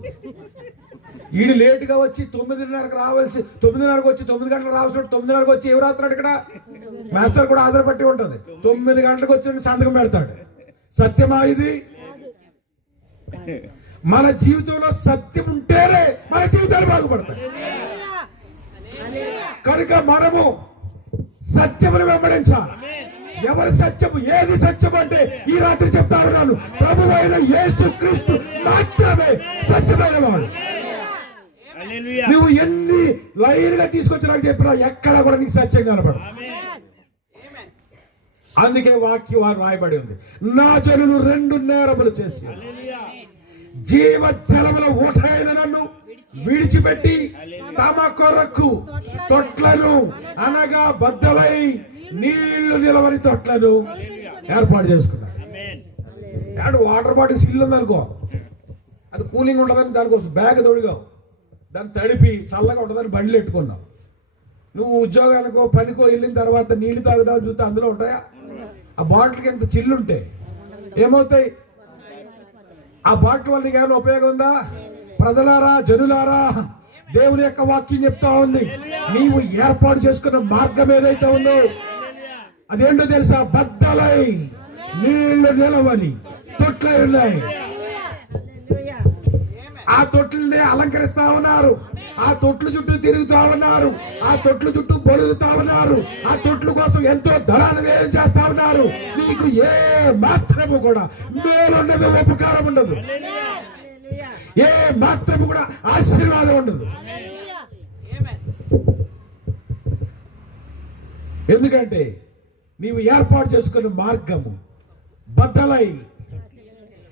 వీడు లేటుగా వచ్చి 9:30కి రావాల్సి, 9:30కి వచ్చి 9 గంటలకు రావాల్సి, 9:30కి వచ్చి ఎవరు రాస్తున్నాడు ఇక్కడ? మాస్టర్ కూడా ఆధారపట్టి ఉంటుంది. 9 గంటలకు వచ్చి సంతకం పెడతాడు. సత్యమా ఇది? మన జీవితంలో సత్యం ఉంటేనే మన జీవితాలు బాగుపడతాయి. కనుక మనము సత్యమును వెంబడించాలి. ఎవరి సత్యము, ఏది సత్యం అంటే ఈ రాత్రి చెప్తాను నేను, ప్రభువైన యేసుక్రీస్తు మాత్రమే సత్యమైన వాడు. నువ్వు ఎన్ని లైన్ గా తీసుకొచ్చి నాకు చెప్పినా ఎక్కడ కూడా నీకు సత్యం కనపడదు. అందుకే వాక్యం రాయబడి ఉంది, నా జనులు 2 నేరములు చేసి జీవ జలముల ఊట అయిన నన్ను విడిచిపెట్టి తమ కొరకు తొట్లను, అనగా బద్దలై నీళ్లు నిలవని తొట్లను ఏర్పాటు చేసుకున్నారు. వాటర్ బాటిల్స్ ఇల్లు ఉందనుకో, అది కూలింగ్ ఉంటుందని దానికోసం బ్యాగ్ తొడిగావు, దాన్ని తడిపి చల్లగా ఉంటుందని బండ్లు పెట్టుకున్నావు. నువ్వు ఉద్యోగానికో పనికో వెళ్ళిన తర్వాత నీళ్లు తాగుదావు చూస్తే అందులో ఉంటాయా? ఆ బాటిల్కి ఎంత చిల్లుంటే ఏమవుతాయి? ఆ బాటిల్ వల్ల నీకు ఏమైనా ఉపయోగం ఉందా? ప్రజలారా, జనులారా, దేవుని యొక్క వాక్యం చెప్తా ఉంది, నీవు ఏర్పాటు చేసుకున్న మార్గం ఏదైతే ఉందో అదేంటో తెలుసా? బద్దలై నీళ్లు నిలవని తొట్లై ఉన్నాయి. ఆ తొట్లనే అలంకరిస్తా ఉన్నారు, ఆ తొట్లు చుట్టూ తిరుగుతా ఉన్నారు, ఆ తొట్లు చుట్టూ బొలుగుతా ఉన్నారు, ఆ తొట్ల కోసం ఎంతో ధనాన్ని వ్యయం చేస్తా ఉన్నారు. నీకు ఏ మాత్రము కూడా మేలుండదు, ఉపకారం ఉండదు, ఏ మాత్రము కూడా ఆశీర్వాదం ఉండదు. ఎందుకంటే నీవు ఏర్పాటు చేసుకున్న మార్గము బద్దలై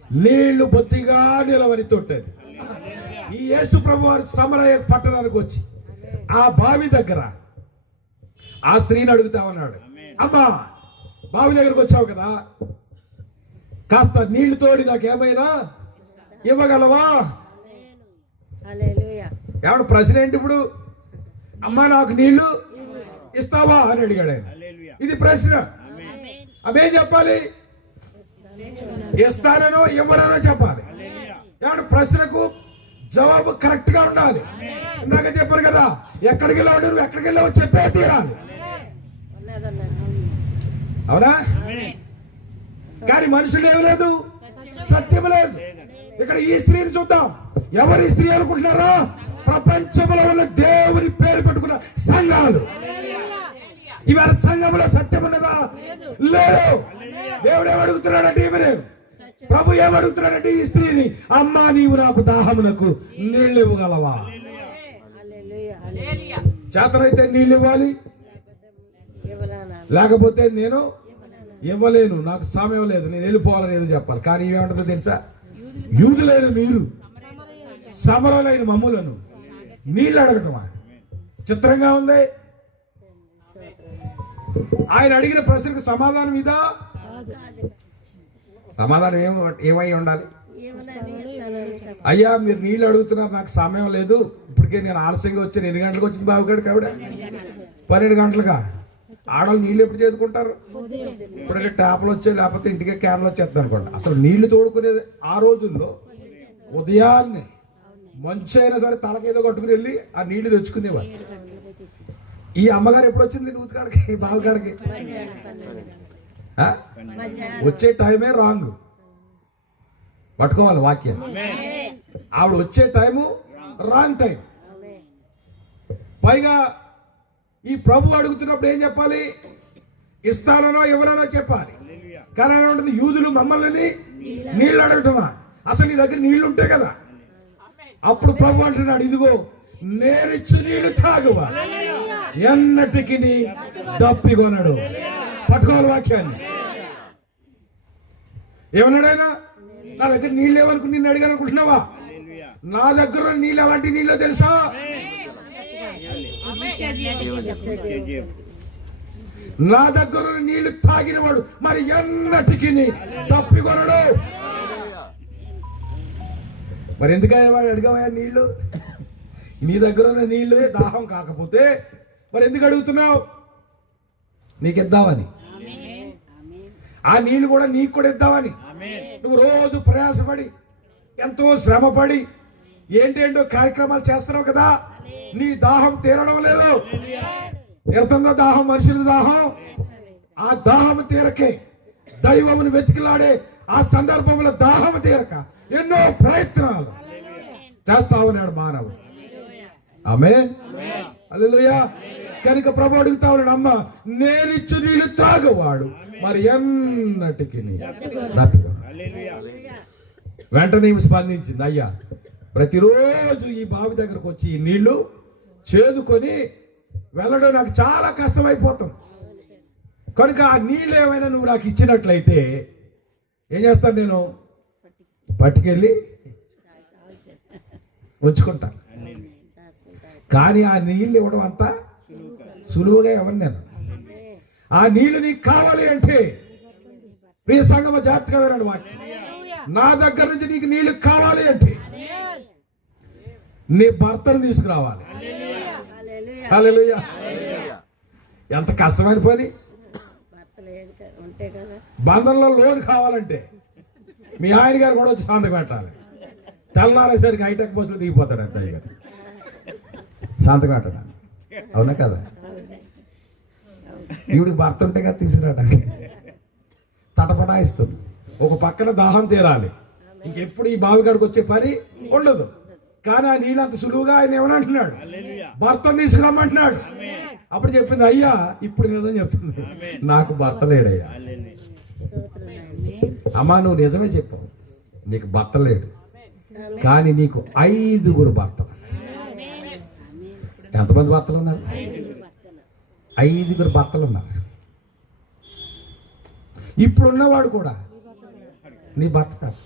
నీళ్లు బొత్తిగా నిలవని తొట్టది. ఈ యేసు ప్రభు వారు సమరయ పట్టణానికి వచ్చి ఆ బావి దగ్గర ఆ స్త్రీని అడుగుతా ఉన్నాడు, అమ్మా బావి దగ్గరకు వచ్చావు కదా, కాస్త నీళ్లు తోడి నాకేమైనా ఇవ్వగలవా? ఏమన్నా ప్రశ్న ఏంటి ఇప్పుడు? అమ్మా నాకు నీళ్లు ఇస్తావా అని అడిగాడు ఆయన. ఇది ప్రశ్న. అవేం చెప్పాలి? ఇస్తానో ఇవ్వనో చెప్పాలి. ఏమన్నా ప్రశ్నకు జవాబు కరెక్ట్ గా ఉండాలి. ఇందాక చెప్పారు కదా, ఎక్కడికి వెళ్ళావు నువ్వు, ఎక్కడికి వెళ్ళావు చెప్పే తీరాలి. అవునా? కానీ మనుషులు ఏమి లేదు, సత్యం లేదు. ఇక్కడ ఈ స్త్రీని చూద్దాం. ఎవరి స్త్రీ అనుకుంటున్నారా? ప్రపంచంలో ఉన్న దేవుని పేరు పెట్టుకున్న సంఘాలు. ఇవాళ సంఘంలో సత్యం ఉన్నదా? లేదు. దేవుడు ఏమడుగుతున్నాడంటే ఏమి లేదు. ప్రభు ఏమడుగుతున్నాడంటే ఈ స్త్రీని, అమ్మా నీవు నాకు దాహమునకు నీళ్ళు ఇవ్వగలవా? చేతనైతే నీళ్ళు ఇవ్వాలి, లేకపోతే నేను ఇవ్వలేను, నాకు సమయం లేదు, నేను వెళ్ళిపోవాలని ఏదో చెప్పాలి. కానీ ఏమంటుందో తెలుసా? యూదులైన మీరు సమరలైన మమ్ములను నీళ్ళు అడగటమా? చిత్రంగా ఉంది. ఆయన అడిగిన ప్రశ్నకు సమాధానం ఇదా? సమాధానం ఏమై ఉండాలి? అయ్యా మీరు నీళ్ళు అడుగుతున్నారు, నాకు సమయం లేదు, ఇప్పటికే నేను ఆలస్యంగా వచ్చాను. 8 గంటలకు వచ్చింది బాబుగాడు కాబడ 12 గంటలుగా. ఆడవాళ్ళు నీళ్ళు ఎప్పుడు చేదుకుంటారు? ఇప్పుడంటే ట్యాప్లు వచ్చాయి, లేకపోతే ఇంటికే క్యాన్లు వచ్చేస్తాను అనుకోండి. అసలు నీళ్లు తోడుకునేది ఆ రోజుల్లో ఉదయాన్నే మంచి అయినా సరే తలకేదో కట్టుకుని వెళ్ళి ఆ నీళ్లు తెచ్చుకునేవారు. ఈ అమ్మగారు ఎప్పుడు వచ్చింది నూతికాడికి, బావగాడికి? వచ్చే టైమే రాంగ్, పట్టుకోవాలి వాక్యం. ఆవిడ వచ్చే టైము రాంగ్ టైం. పైగా ఈ ప్రభు అడుగుతున్నప్పుడు ఏం చెప్పాలి? ఇస్తానో ఎవరనో చెప్పాలి. కానీ ఉంటుంది యూదులు మమ్మల్ని నీళ్ళు అడగటమా? అసలు నీ దగ్గర నీళ్లు ఉంటాయి కదా. అప్పుడు ప్రభు అంటున్నాడు, ఇదిగో నేనిచ్చు నీళ్లు తాగువా, ఎన్నటికి దప్పికొనడు. పట్టుకోవాలి వాక్యాన్ని. ఏమన్నాడు ఆయన? నా దగ్గర నీళ్ళు ఏమనుకుని నిన్ను అడిగాను అనుకుంటున్నావా? నా దగ్గర నీళ్ళు ఎలాంటి నీళ్ళు తెలుసా? నా దగ్గర నీళ్లు తాగినవాడు మరి ఎన్నటికి తప్పికొనడు. మరి ఎందుకయ్యా వాడు అడిగావా నీళ్లు? నీ దగ్గర ఉన్న నీళ్లు దాహం కాకపోతే మరి ఎందుకు అడుగుతున్నావు? నీకు ఇద్దామని. ఆ నీళ్లు కూడా నీకు కూడా ఇద్దామని. నువ్వు రోజు ప్రయాసపడి ఎంతో శ్రమపడి ఏంటేంటో కార్యక్రమాలు చేస్తున్నావు కదా, నీ దాహం తీరడం లేదు. తీరుతుందా దాహం? మనుషుల దాహం. ఆ దాహం తీరకే దైవమును వెతికిలాడే ఆ సందర్భంలో దాహం తీరక ఎన్నో ప్రయత్నాలు చేస్తా ఉన్నాడు మానవుడు. ఆమేన్, హల్లెలూయా. కనుక ప్రభు అడుగుతా ఉన్నాడు, అమ్మ నేనిచ్చు నీళ్లు త్రాగువాడు మరి ఎన్నటికి దప్పికొనడు. వెంటనే స్పందించింది, అయ్యా ప్రతిరోజు ఈ బావి దగ్గరకు వచ్చి ఈ నీళ్లు చేదుకొని వెళ్ళడం నాకు చాలా కష్టమైపోతుంది. కనుక ఆ నీళ్ళు ఏమైనా నువ్వు నాకు ఇచ్చినట్లయితే ఏం చేస్తాను, నేను పట్టుకెళ్ళి ఉంచుకుంటా. కానీ ఆ నీళ్ళు ఇవ్వడం అంతా సులువుగా ఇవ్వను నేను. ఆ నీళ్లు నీకు కావాలి అంటే ప్రియ సంగమ జాగ్రత్తగా వినండి వాక్యం. నా దగ్గర నుంచి నీకు నీళ్లు కావాలి అంటే నీ భర్తను తీసుకురావాలి. హల్లెలూయా. ఎంత కష్టమైన పని. బంధంలో లోన్ కావాలంటే మీ ఆయన గారు కూడా వచ్చి సంతకం పెట్టాలి. తెల్లారేసరికి హైటెక్ బస్సులో దిగిపోతాడు అంత గారు సంతకం పెట్టడా. అవునా కదా? ఈవిడికి భర్త ఉంటే కదా తీసుకురావడానికి తటపటాయిస్తుంది. ఒక పక్కన దాహం తీరాలి, ఇంకెప్పుడు ఈ బావి కాడికి వచ్చే పని ఉండదు. కానీ ఆ నీళ్ళు అంత సులువుగా ఆయన ఏమనంటున్నాడు, భర్తను తీసుకురమ్మంటున్నాడు. అప్పుడు చెప్పింది, అయ్యా ఇప్పుడు నిజం చెప్తుంది, నాకు భర్త లేడయ్యా. అమ్మా నువ్వు నిజమే చెప్పావు, నీకు భర్త లేడు, కానీ నీకు 5 భర్తలు. ఎంతమంది భర్తలు ఉన్నారు? 5 భర్తలు ఉన్నారు. ఇప్పుడున్నవాడు కూడా నీ భర్త కాదు.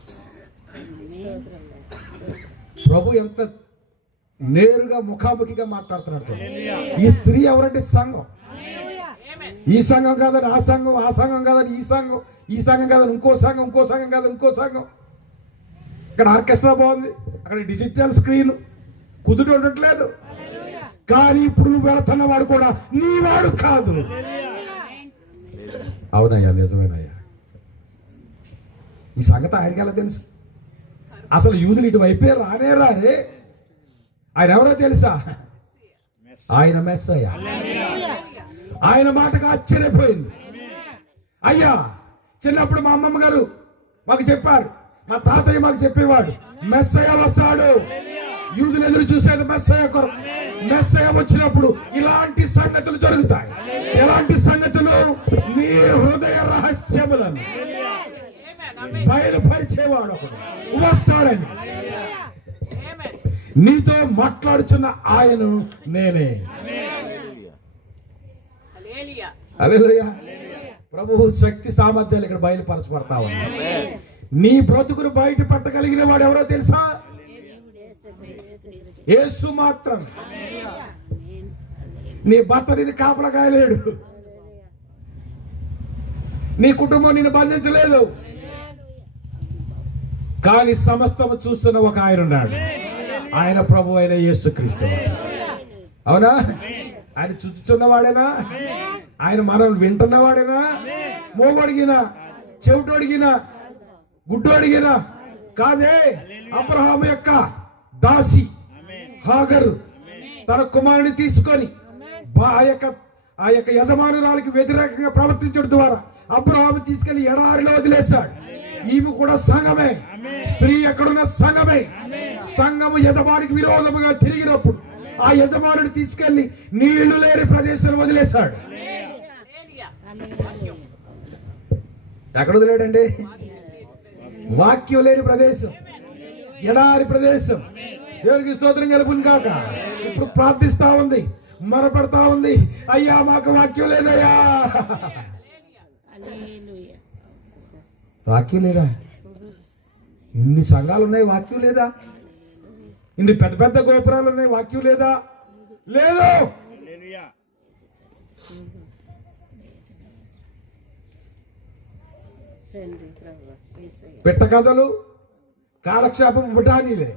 ప్రభు ఎంత నేరుగా ముఖాముఖిగా మాట్లాడుతున్నాడు. ఈ స్త్రీ ఎవరంటే సంఘం. ఈ సంఘం కాదని ఆ సంఘం, ఆ సంఘం కాదని ఈ సంఘం, ఈ సంఘం కాదని ఇంకో సంఘం, ఇంకో సంఘం కాదని ఇంకో సంఘం. ఇక్కడ ఆర్కెస్ట్రా బాగుంది, అక్కడ డిజిటల్ స్క్రీన్ కుదుట ఉండట్లేదు. కానీ ఇప్పుడు నువ్వు వెళుతున్నవాడు కూడా నీ వాడు కాదు. అవునయ్యా, నిజమేనయ్యా. ఈ సంగతి ఆయనకి ఎలా తెలుసు? అసలు యూదులు ఇటువైపే రానే రారే. ఆయన ఎవరో తెలుసా? ఆయన మెస్సయ్య. ఆయన మాటకు ఆశ్చర్యపోయింది. అయ్యా చిన్నప్పుడు మా అమ్మమ్మ గారు మాకు చెప్పారు, మా తాతయ్య మాకు చెప్పేవాడు, మెస్సయ్య వస్తాడు. యూదులు ఎదురు చూసేది మెస్సయ్య కొరకు. మెస్సయ్య వచ్చినప్పుడు ఇలాంటి సంగతులు జరుగుతాయి. ఎలాంటి సంగతులు? నీ హృదయ రహస్యములను బయలుపరిచేవాడు ఒకడు వస్తాడని. నీతో మాట్లాడుచున్న ఆయను నేనే. హల్లెలూయా. ప్రభువు శక్తి సామర్థ్యాలు ఇక్కడ బయలుపరచబడతా ఉన్నాయి. నీ బ్రతుకును బయట పట్టగలిగిన వాడు ఎవరో తెలుసా? యేసు మాత్రం. నీ భర్త నిన్ను కాపలా కాయలేడు, నీ కుటుంబం నిన్ను బంధించలేదు. కానీ సమస్తము చూస్తున్న ఒక ఆయన ఉన్నాడు. ఆయన ప్రభు అయిన యేసుక్రీస్తు. అవునా? ఆయన చూచుచున్నవాడేనా? ఆయన మనం వింటున్నవాడేనా? మోగొడిగినా, చెవిటొడిగినా, గుడ్డొడిగినా కాదే. అబ్రహాము యొక్క దాసి హాగరు తన కుమారుని తీసుకొని ఆ యొక్క యజమానురాలికి వ్యతిరేకంగా ప్రవర్తించడం ద్వారా అబ్రహాము తీసుకెళ్లి ఎడారిలో వదిలేశాడు. ఈమె కూడా సంఘమే. స్త్రీ ఎక్కడున్న సంఘమే. సంఘము యజమానికి విరోధముగా తిరిగినప్పుడు ఆ యజమానుడు తీసుకెళ్లి నీళ్లు లేని ప్రదేశంలో వదిలేశాడు. ఎక్కడ వదిలేడండి? వాక్యం లేని ప్రదేశం, ఎడారి ప్రదేశం. దేవునికి స్తోత్రం కలుగును కాక. ఇప్పుడు ప్రార్థిస్తా ఉంది, మొరపెడతా ఉంది, అయ్యా మాకు వాక్యం లేదయ్యా. వాక్యం లేదా? ఇన్ని సంఘాలు ఉన్నాయి, వాక్యం లేదా? ఇన్ని పెద్ద పెద్ద గోపురాలు ఉన్నాయి, వాక్యం లేదా? లేదు. పెట్ట కథలు, కాలక్షేపం బుటానీలే.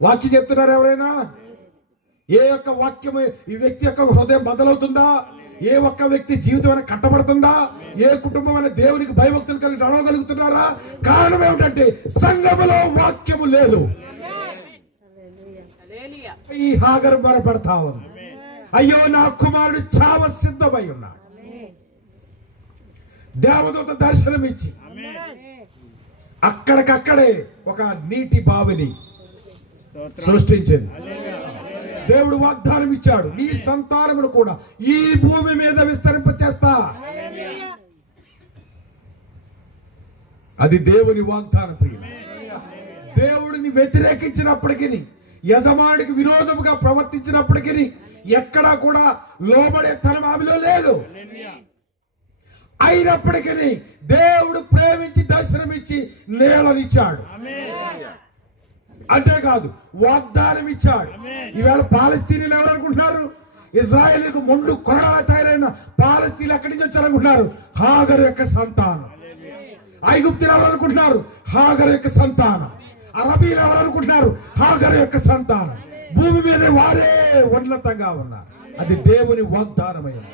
వాక్యం చెప్తున్నారు ఎవరైనా? ఏ ఒక్క వాక్యము ఈ వ్యక్తి యొక్క హృదయం బదలవుతుందా? ఏ ఒక్క వ్యక్తి జీవితం అయినా కట్టబడుతుందా? ఏ కుటుంబం అయినా దేవునికి భయభక్తులు కలిగి నడవగలుగుతున్నారా? కారణం ఏమిటంటే సంఘములో వాక్యము లేదు. ఈ హాగరు మొరపెడతా ఉంది, అయ్యో నా కుమారుడు చావ సిద్ధమై ఉన్నాడు. దేవదూత దర్శనమిచ్చి అక్కడికక్కడే ఒక నీటి బావిని సృష్టించింది. దేవుడు వాగ్దానం ఇచ్చాడు, నీ సంతానమును కూడా ఈ భూమి మీద విస్తరింపచేస్తా. అది దేవుని వాగ్దానం. ప్రియ దేవుడిని వ్యతిరేకించినప్పటికీ, యజమానికి విరోధముగా ప్రవర్తించినప్పటికీ ఎక్కడా కూడా లోబడే తరం ఆమెలో లేదు. అయినప్పటికీ దేవుడు ప్రేమించి దర్శనమిచ్చి నేలనిచ్చాడు. అంతేకాదు వాగ్దానం ఇచ్చాడు. ఈవేళ పాలస్తీనీలు ఎవరనుకుంటున్నారు? ఇజ్రాయేలుకు ముందు కొరడా తయారైన పాలస్తీన్లు ఎక్కడి నుంచి వచ్చారనుకుంటున్నారు? హాగరు యొక్క సంతానం. ఐగుప్తులు ఎవరనుకుంటున్నారు? హాగరు యొక్క సంతానం. అరబీలు ఎవరనుకుంటున్నారు? హాగరు యొక్క సంతానం. భూమి మీద వారే ఉన్నతంగా ఉన్నారు. అది దేవుని వాగ్దానమైంది.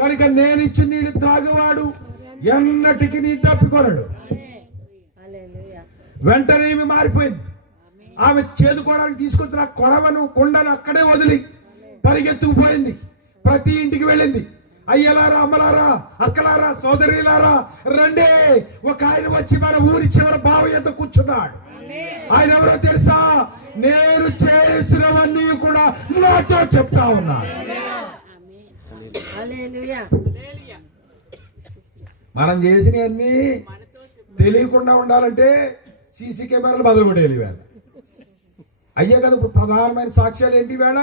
కనుక నేను ఇచ్చి నీళ్ళు త్రాగేవాడు ఎన్నటికి నీ తప్పికొనడు. వెంటనే ఈమె మారిపోయింది. ఆమె చేదుకోవడానికి తీసుకొచ్చిన కొడవను కొండను అక్కడే వదిలి పరిగెత్తుకుపోయింది. ప్రతి ఇంటికి వెళ్ళింది. అయ్యలారా, అమ్మలారా, అక్కలారా, సోదరులారా రండే. ఒక ఆయన వచ్చి మన ఊరి చివరి బావి ఎంత కూర్చున్నాడు. ఆయన ఎవరో తెలుసా? నేను చేసినవన్నీ కూడా నాతో చెప్తా ఉన్నాడు. మనం చేసినవన్నీ తెలియకుండా ఉండాలంటే సీసీ కెమెరాలు బదులుపడేది వేళ. అయ్యే కదా ఇప్పుడు ప్రధానమైన సాక్ష్యాలు ఏంటి వేళ?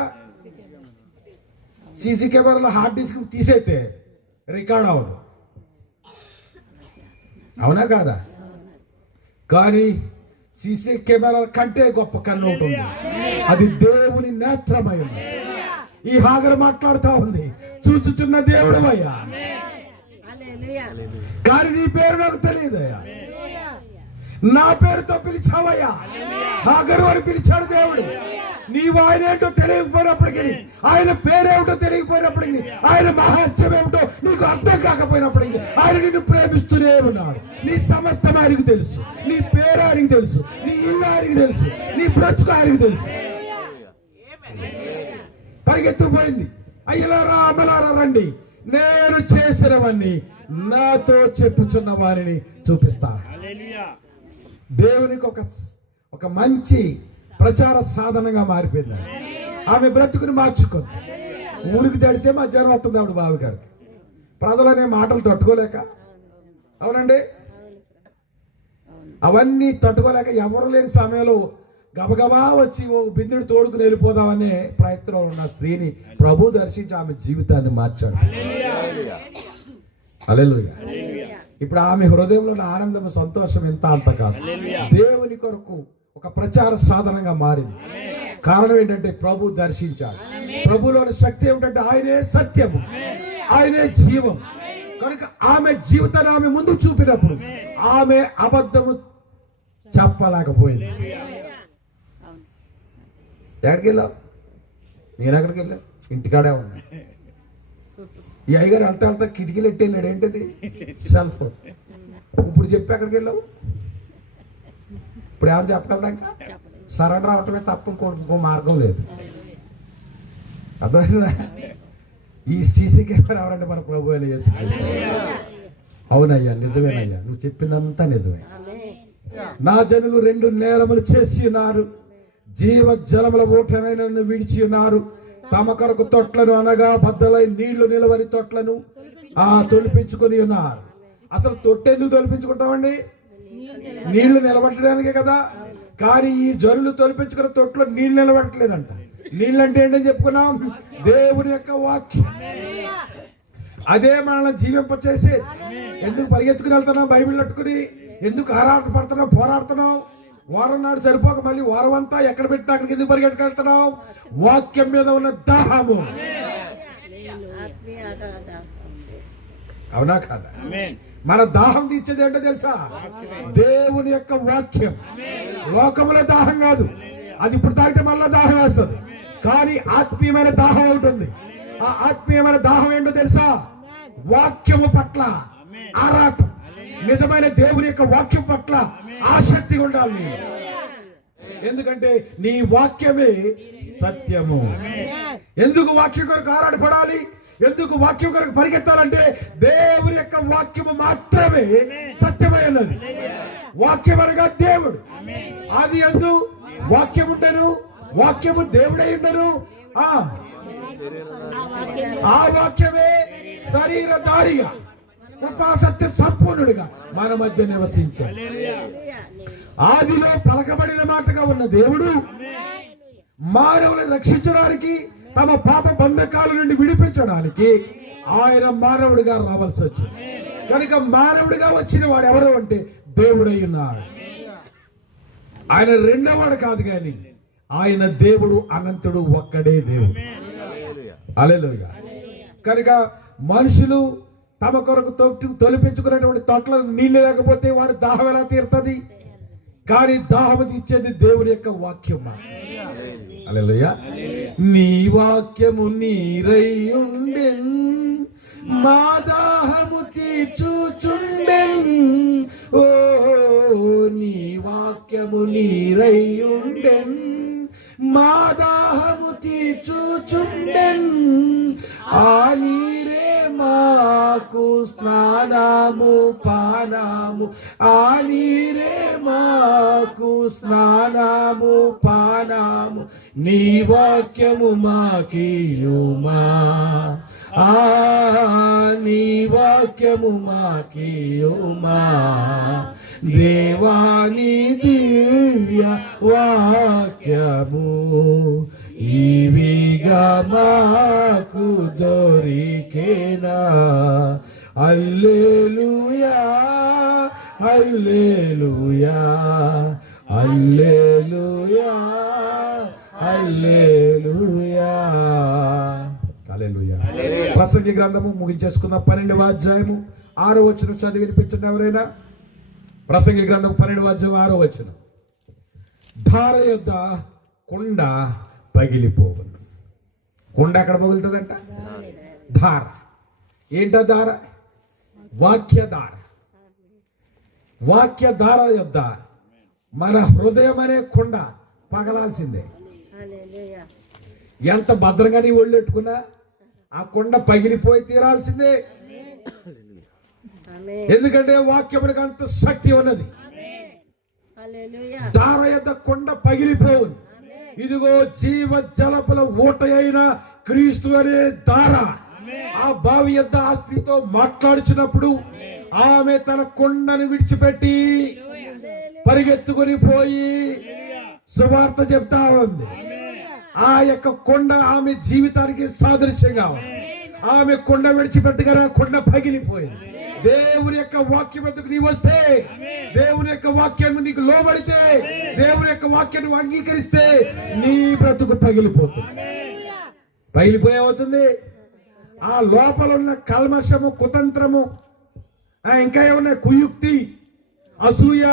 సీసీ కెమెరాలో హార్డ్ డిస్క్ తీసేస్తే రికార్డ్ అవ్వదు. అవునా కాదా? కానీ సీసీ కెమెరాల కంటే గొప్ప కన్ను ఉంటుంది. అది దేవుని నేత్రమై ఉంది. ఈ హాగరు మాట్లాడుతా ఉంది, చూచుచున్న దేవుడు అయ్యా, కానీ నీ పేరు నాకు తెలియదయ్యా. నా పేరుతో పిలిచావయ్యా. హాగరు అని పిలిచాడు దేవుడు. నీవు ఆయన ఏంటో తెలియకపోయినప్పటికీ, ఆయన పేరేమిటో తెలియకపోయినప్పటికీ, ఆయన మహత్యం ఏమిటో నీకు అర్థం కాకపోయినప్పటికీ ఆయన నిన్ను ప్రేమిస్తూనే ఉన్నాడు. నీ సమస్తం ఆయనకు తెలుసు. నీ పేరు ఆయనకు తెలుసు. నీ ఇల్లు ఆయనకు తెలుసు. నీ బ్రతుకు ఆయనకు తెలుసు. పరిగెత్తుకుపోయింది. అయ్యలారా, అమ్మలారా రండి, నేను చేసినవన్నీ నాతో చెప్పుచున్న వారిని చూపిస్తా. దేవునికి ఒక మంచి ప్రచార సాధనంగా మారిపోయింది. ఆమె బ్రతుకుని మార్చుకుంది. ఊరికి తడిసే మధ్యాహ్నం వస్తుంది ఆవిడ బావి గారికి. ప్రజలనే మాటలు తట్టుకోలేక, అవునండి, అవన్నీ తట్టుకోలేక ఎవరు లేని సమయంలో గబగబా వచ్చి ఓ బిందుడు తోడుకుని వెళ్ళిపోదామనే ప్రయత్నంలో ఉన్న స్త్రీని ప్రభు దర్శించి ఆమె జీవితాన్ని మార్చాడు. హల్లెలూయా. ఇప్పుడు ఆమె హృదయంలో ఆనందం, సంతోషం ఎంత అంత కాదు. దేవుని కొరకు ఒక ప్రచార సాధనంగా మారింది. కారణం ఏంటంటే ప్రభు దర్శించాడు. ప్రభులోని శక్తి ఏమిటంటే ఆయనే సత్యము, ఆయనే జీవం. కనుక ఆమె జీవితాన్ని ఆమె ముందు చూపినప్పుడు ఆమె అబద్ధము చెప్పలేకపోయింది. ఎక్కడికి వెళ్ళావు? నేను ఎక్కడికి వెళ్ళా? ఇంటికాడే ఉన్నా. ఈ అయ్యగారు వెళ్తా కిటికీలు ఎట్టి వెళ్ళాడు. ఏంటిది? Cell phone. ఇప్పుడు చెప్పి ఎక్కడికి వెళ్ళావు? ఇప్పుడు ఎవరు చెప్పగలదా? ఇంకా సరెండర్ అవటమే తప్ప ఇంకో మార్గం లేదు. అర్థమైందా? ఈ సీసీ కెమెరా ఎవరంటే మన ప్రభు అయిన యేసు. అవునయ్యా, నిజమేనయ్యా, నువ్వు చెప్పిందంతా నిజమే. నా జనులు 2 నేరములు చేసి ఉన్నారు, జీవ జలముల ఊటనైనను విడిచి ఉన్నారు. తమ కొరకు తొట్లను, అనగా బద్దలై నీళ్లు నిలవని తొట్లను తొలిపించుకొని ఉన్నారు. అసలు తొట్టెందుకు తొలిపించుకుంటామండి? నీళ్లు నిలబట్టడానికే కదా. కానీ ఈ జనులు తొలిపించుకున్న తొట్లో నీళ్లు నిలబట్టలేదంట. నీళ్ళు అంటే ఏంటని చెప్పుకున్నాం? దేవుని యొక్క వాక్యం. అదే మనల్ని జీవింపచేసే. ఎందుకు పరిగెత్తుకుని వెళ్తున్నాం బైబిల్ పట్టుకుని? ఎందుకు ఆరాట పడుతున్నాం, పోరాడుతున్నాం? వారం నాడు సరిపోక మళ్ళీ వారం అంతా ఎక్కడ పెట్టినా అక్కడికి ఎందుకు పరిగెట్టుకెళ్తున్నాం? వాక్యం మీద ఉన్న దాహము. అవునా కాదా? మన దాహం తీర్చేది ఏంటో తెలుసా? దేవుని యొక్క వాక్యం. లోకముల దాహం కాదు, అది ఇప్పుడు తాగితే మళ్ళా దాహం వేస్తుంది. కానీ ఆత్మీయమైన దాహం ఉంటుంది. ఆ ఆత్మీయమైన దాహం ఏంటో తెలుసా? వాక్యము పట్ల ఆరాటం. నిజమైన దేవుని యొక్క వాక్యం పట్ల ఆసక్తి ఉండాలి. ఎందుకంటే నీ వాక్యమే సత్యము. ఎందుకు వాక్యం కొరకు ఆరాటపడాలి, ఎందుకు వాక్యం కొరకు పరిగెత్తాలంటే దేవుని యొక్క వాక్యము మాత్రమే సత్యమైనది. వాక్యం అనగా దేవుడు. ఆది యందు వాక్యం ఉండెను, వాక్యము దేవుడై ఉండెను. ఆ వాక్యమే శరీరధారిగా కృపా సత్య సంపూర్ణుడిగా మన మధ్య నివసించాడు. ఆదిలో పలకబడిన మాటగా ఉన్న దేవుడు మానవులను రక్షించడానికి, తమ పాప బంధకాల నుండి విడిపించడానికి ఆయన మానవుడిగా రావాల్సి వచ్చింది. కనుక మానవుడిగా వచ్చిన వాడు ఎవరు అంటే దేవుడై ఉన్నాడు. ఆయన రెండవవాడు కాదు, కానీ ఆయన దేవుడు అనంతుడు, ఒక్కడే దేవుడు. హల్లెలూయా. కనుక మనుషులు తమ కొరకు తొలిపించుకున్నటువంటి తొట్ల నీళ్లు లేకపోతే వారి దాహం ఎలా తీరుతుంది? కానీ దాహం తీర్చేది దేవుని యొక్క వాక్యం. హల్లెలూయా. నీ వాక్యము నీరై ఉండెన్, మా దాహము తీర్చుచుండెన్. ఓ నీ వాక్యము నీరై ఉండెన్, మా దాహము తీర్చుచుండెన్. ఆ నీరే మాకు స్నానము పానము, ఆ నీరే మాకు స్నానము పానము. నీ వాక్యము మాకియుమా, నీ వాక్యము మాకియుమా. దేవాని దివ్య వాక్యము ఇవిగా మాకు దొరికేనా. హల్లెలూయా, హల్లెలూయా, హల్లెలూయా, హల్లెలూయా, హల్లెలూయా. ప్రసంగి గ్రంథము ముగించేసుకున్న 12వ అధ్యాయము 6వ వచనం చదివి వినిపించండి ఎవరైనా. ప్రసంగి గ్రంథం 12వ అధ్యాయం 6వ వచనం. ధార యొద్ద కుండ పగిలిపోవును. కుండ ఎక్కడ పగులుతుందంట? ధార. ఏంట ధార? వాక్యధార. వాక్యధార యొద్ద మన హృదయం అనే కుండ పగలాల్సిందే. ఎంత భద్రంగా నీ ఒళ్ళు పెట్టుకున్నా ఆ కుండ పగిలిపోయి తీరాల్సిందే. ఎందుకంటే వాక్యమునికి అంత శక్తి ఉన్నది. ధార యొద్ద కుండ పగిలిపోవు. ఇదిగో జీవ జలపుల ఊట అయిన క్రీస్తు అనే ధార ఆ బావి యొద్ద ఆ స్త్రీతో మాట్లాడుచున్నప్పుడు ఆమె తన కొండను విడిచిపెట్టి పరిగెత్తుకొని పోయి సువార్త చెప్తా ఉంది. ఆ యొక్క కొండ ఆమె జీవితానికి సాదృశ్యంగా ఉంది. ఆమె కొండ విడిచిపెట్టగానే కొండ పగిలిపోయింది. దేవుని యొక్క వాక్యం వద్దకు నీవు వస్తే, దేవుని యొక్క వాక్యాన్ని నీకు లోబడితే, దేవుని యొక్క వాక్యాన్ని అంగీకరిస్తే నీ బ్రతుకు పగిలిపోతుంది. పగిలిపోయే అవుతుంది. ఆ లోపల ఉన్న కల్మషము, కుతంత్రము, ఇంకా ఏమన్నా కుయుక్తి, అసూయ,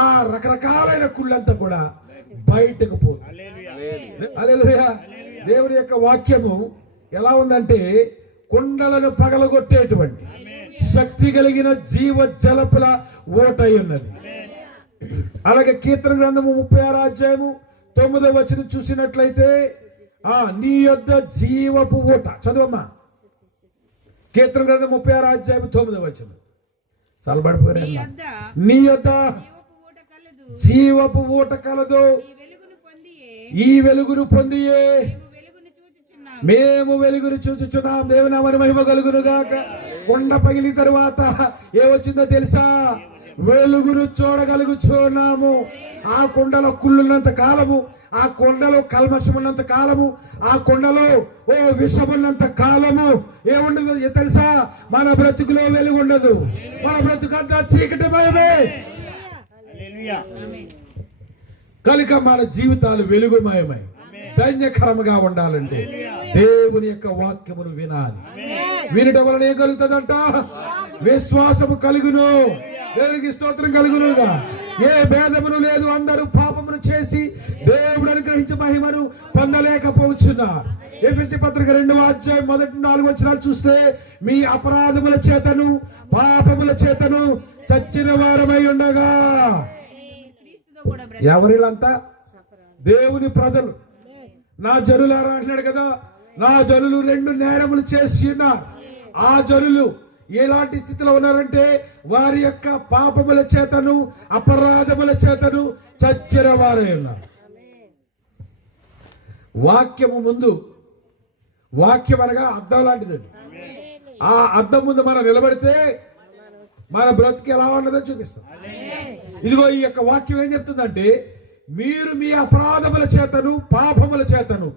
ఆ రకరకాలైన కుళ్ళంతా కూడా బయటకు పోతుంది. హల్లెలూయా. దేవుని యొక్క వాక్యము ఎలా ఉందంటే కుండలను పగలగొట్టేటువంటి శక్తి కలిగిన జీవ జలపుల ఓటై ఉన్నది. అలాగే కీర్తన గ్రంథము 36వ అధ్యాయము 9వ వచనం చూసినట్లయితే నీ యొద్ద జీవపు ఊట. చదవమ్మా. కీర్తన గ్రంథం 36వ అధ్యాయం 9వ వచనం. చల్లబడిపోయారు. నీ యొద్ద జీవపు ఊట కలదు, ఈ వెలుగును పొందియే మేము వెలుగును చూచుచున్నాం. దేవుని నామమున మహిమ కలుగును గాక. కొండ పగిలిన తరువాత ఏమొచ్చిందో తెలుసా? వెలుగును చూడగలుగుచున్నాము. ఆ కొండలో కుళ్ళున్నంత కాలము, ఆ కొండలో కల్మషం ఉన్నంత కాలము, ఆ కొండలో విషమున్నంత కాలము ఏముండదు తెలుసా? మన బ్రతుకులో వెలుగు ఉండదు. మన బ్రతుకంతా చీకటిమయమే. కనుక మన జీవితాలు వెలుగుమయమై ధన్యకరముగా ఉండాలంటే దేవుని యొక్క వాక్యమును వినాలి. వినడం వలన ఏం కలుగుతుందంట? విశ్వాసము కలుగును. దేవునికి స్తోత్రం కలుగునుగా. ఏ భేదమును లేదు. అందరూ పాపమును చేసి దేవుడు అనుగ్రహించే మహిమను పొందలేకపోతున్నారు. ఎఫెసీ పత్రిక 2వ అధ్యాయం 1-4 వచనాలు చూస్తే మీ అపరాధముల చేతను పాపముల చేతను చచ్చిన వారమై ఉండగా. ఎవరిలంతా? దేవుని ప్రజలు, నా జనులారా అంటున్నాడు కదా, నా జనులు 2 నేరములు చేసి ఉన్నారు. ఆ జనులు ఎలాంటి స్థితిలో ఉన్నారంటే వారి యొక్క పాపముల చేతను అపరాధముల చేతను చచ్చిన వారే ఉన్నారు. వాక్యము ముందు, వాక్యం అనగా అద్దం లాంటిది. ఆ అద్దం ముందు మనం నిలబడితే మన బ్రతుకు ఎలా ఉన్నదో చూపిస్తాం. ఇదిగో ఈ యొక్క వాక్యం ఏం చెప్తుందంటే, మీరు మీ అపరాధముల చేతను పాపముల చేతను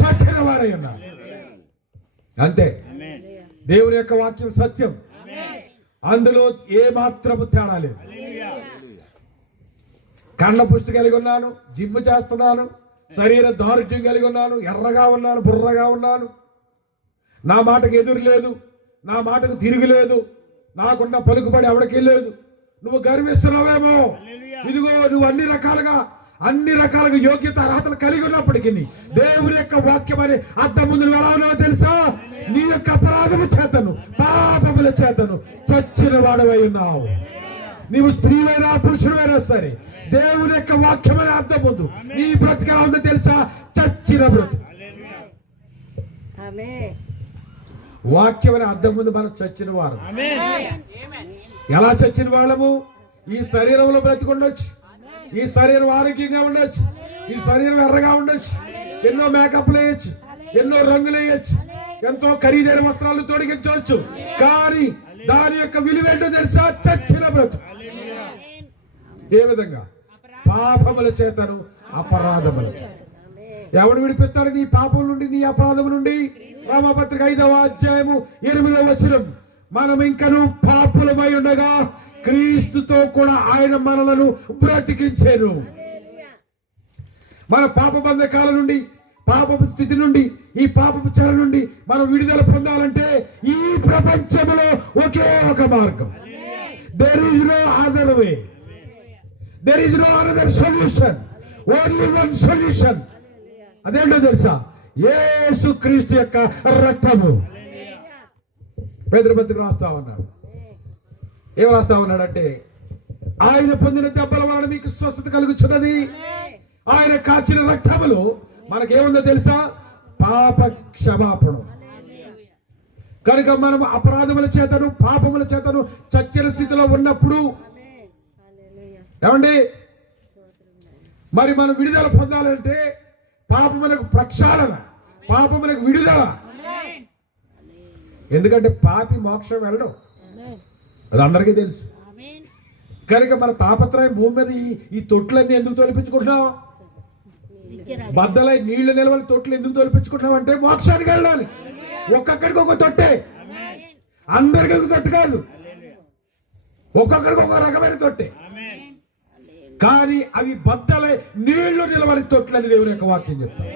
చచ్చిన వారై ఉన్నారు. అంతే. దేవుని యొక్క వాక్యం సత్యం, అందులో ఏ మాత్రము తేడా లేదు. కళ్ళ పుష్టి కలిగి ఉన్నాను, జిమ్ చేస్తున్నాను, శరీర దారుఢ్యం కలిగి ఉన్నాను, ఎర్రగా ఉన్నాను, బుర్రగా ఉన్నాను, నా మాటకు ఎదురు లేదు, నా మాటకు తిరుగులేదు, నాకున్న పలుకుబడి ఎవడికి లేదు. నువ్వు గర్విస్తున్నావేమో. ఇదిగో నువ్వు అన్ని రకాలుగా యోగ్యత అర్హతలు కలిగి ఉన్నప్పటికీ దేవుని యొక్క వాక్యం అనే అద్దం ముందు నువ్వు ఎలా ఉన్నావో తెలుసా? నీ యొక్క అపరాధము చేతను పాపముల చేతను చచ్చిన వాడవై ఉన్నావు. నీవు స్త్రీవైనా పురుషుడైనా సరే, దేవుని యొక్క వాక్యం అనే అద్దం ముందు నీ బ్రతుకు ఎలా ఉందో తెలుసా? చచ్చిన బ్రతుకు. వాక్యం అనే అద్దం ముందు మనం చచ్చిన వారు. ఎలా చచ్చిన వాళ్ళము? ఈ శరీరంలో బ్రతికుండొచ్చు, ఈ శరీరం ఆరోగ్యంగా ఉండొచ్చు, ఈ శరీరం ఎర్రగా ఉండొచ్చు, ఎన్నో మేకప్లు వేయచ్చు, ఎన్నో రంగులు వేయచ్చు, ఎంతో ఖరీదైన వస్త్రాలు తొడిగించవచ్చు, కానీ దాని యొక్క విలువేంటో తెలుసా? చచ్చిన బ్రతుకు. ఏ విధంగా? పాపముల చేతను అపరాధముల చేత. ఎవడు విడిపిస్తాడు నీ పాపం నుండి, నీ అపరాధం నుండి? రోమాపత్రిక 5వ అధ్యాయము 8వ వచనం, మనం ఇంకను పాపులమై ఉండగా క్రీస్తుతో కూడా ఆయన మనలను బ్రతికించారు. మన పాప బంధకాల నుండి, పాపపు స్థితి నుండి, ఈ పాపపు చెర నుండి మనం విడుదల పొందాలంటే ఈ ప్రపంచంలో ఒకే ఒక మార్గం. There is no other way, there is no another solution, only one solution. అదేంటో తెలుసా? యేసు క్రీస్తు యొక్క రక్తము. పేతురు పత్రిక రాస్తా ఉన్నాడు. ఏం రాస్తా ఉన్నాడంటే, ఆయన పొందిన దెబ్బల వలన మీకు స్వస్థత కలుగుచున్నది, ఆయన కాచిన రక్తములో మనకేముందో తెలుసా? పాప క్షమాపణ. కనుక మనం అపరాధముల చేతను పాపముల చేతను చచ్చిన స్థితిలో ఉన్నప్పుడు ఏమండి, మరి మనం విడుదల పొందాలంటే పాపములకు ప్రక్షాళన, పాపములకు విడుదల. ఎందుకంటే పాపి మోక్షం వెళ్ళడం, అది అందరికీ తెలుసు. కనుక మన తాపత్రయం భూమి మీద ఈ తొట్లన్నీ ఎందుకు తొలిపించుకుంటున్నాం? బద్దలై నీళ్లు నిలవని తొట్లు ఎందుకు తొలిపించుకుంటున్నాం అంటే మోక్షానికి వెళ్ళడానికి. ఒక్కొక్కడికి ఒక తొట్టే, అందరికీ ఒక తొట్టు కాదు, ఒక్కొక్కడికి ఒక రకమైన తొట్టే. కానీ అవి బద్దలై నీళ్లు నిలవని తొట్లని దేవుని యొక్క వాక్యం చెప్తారు.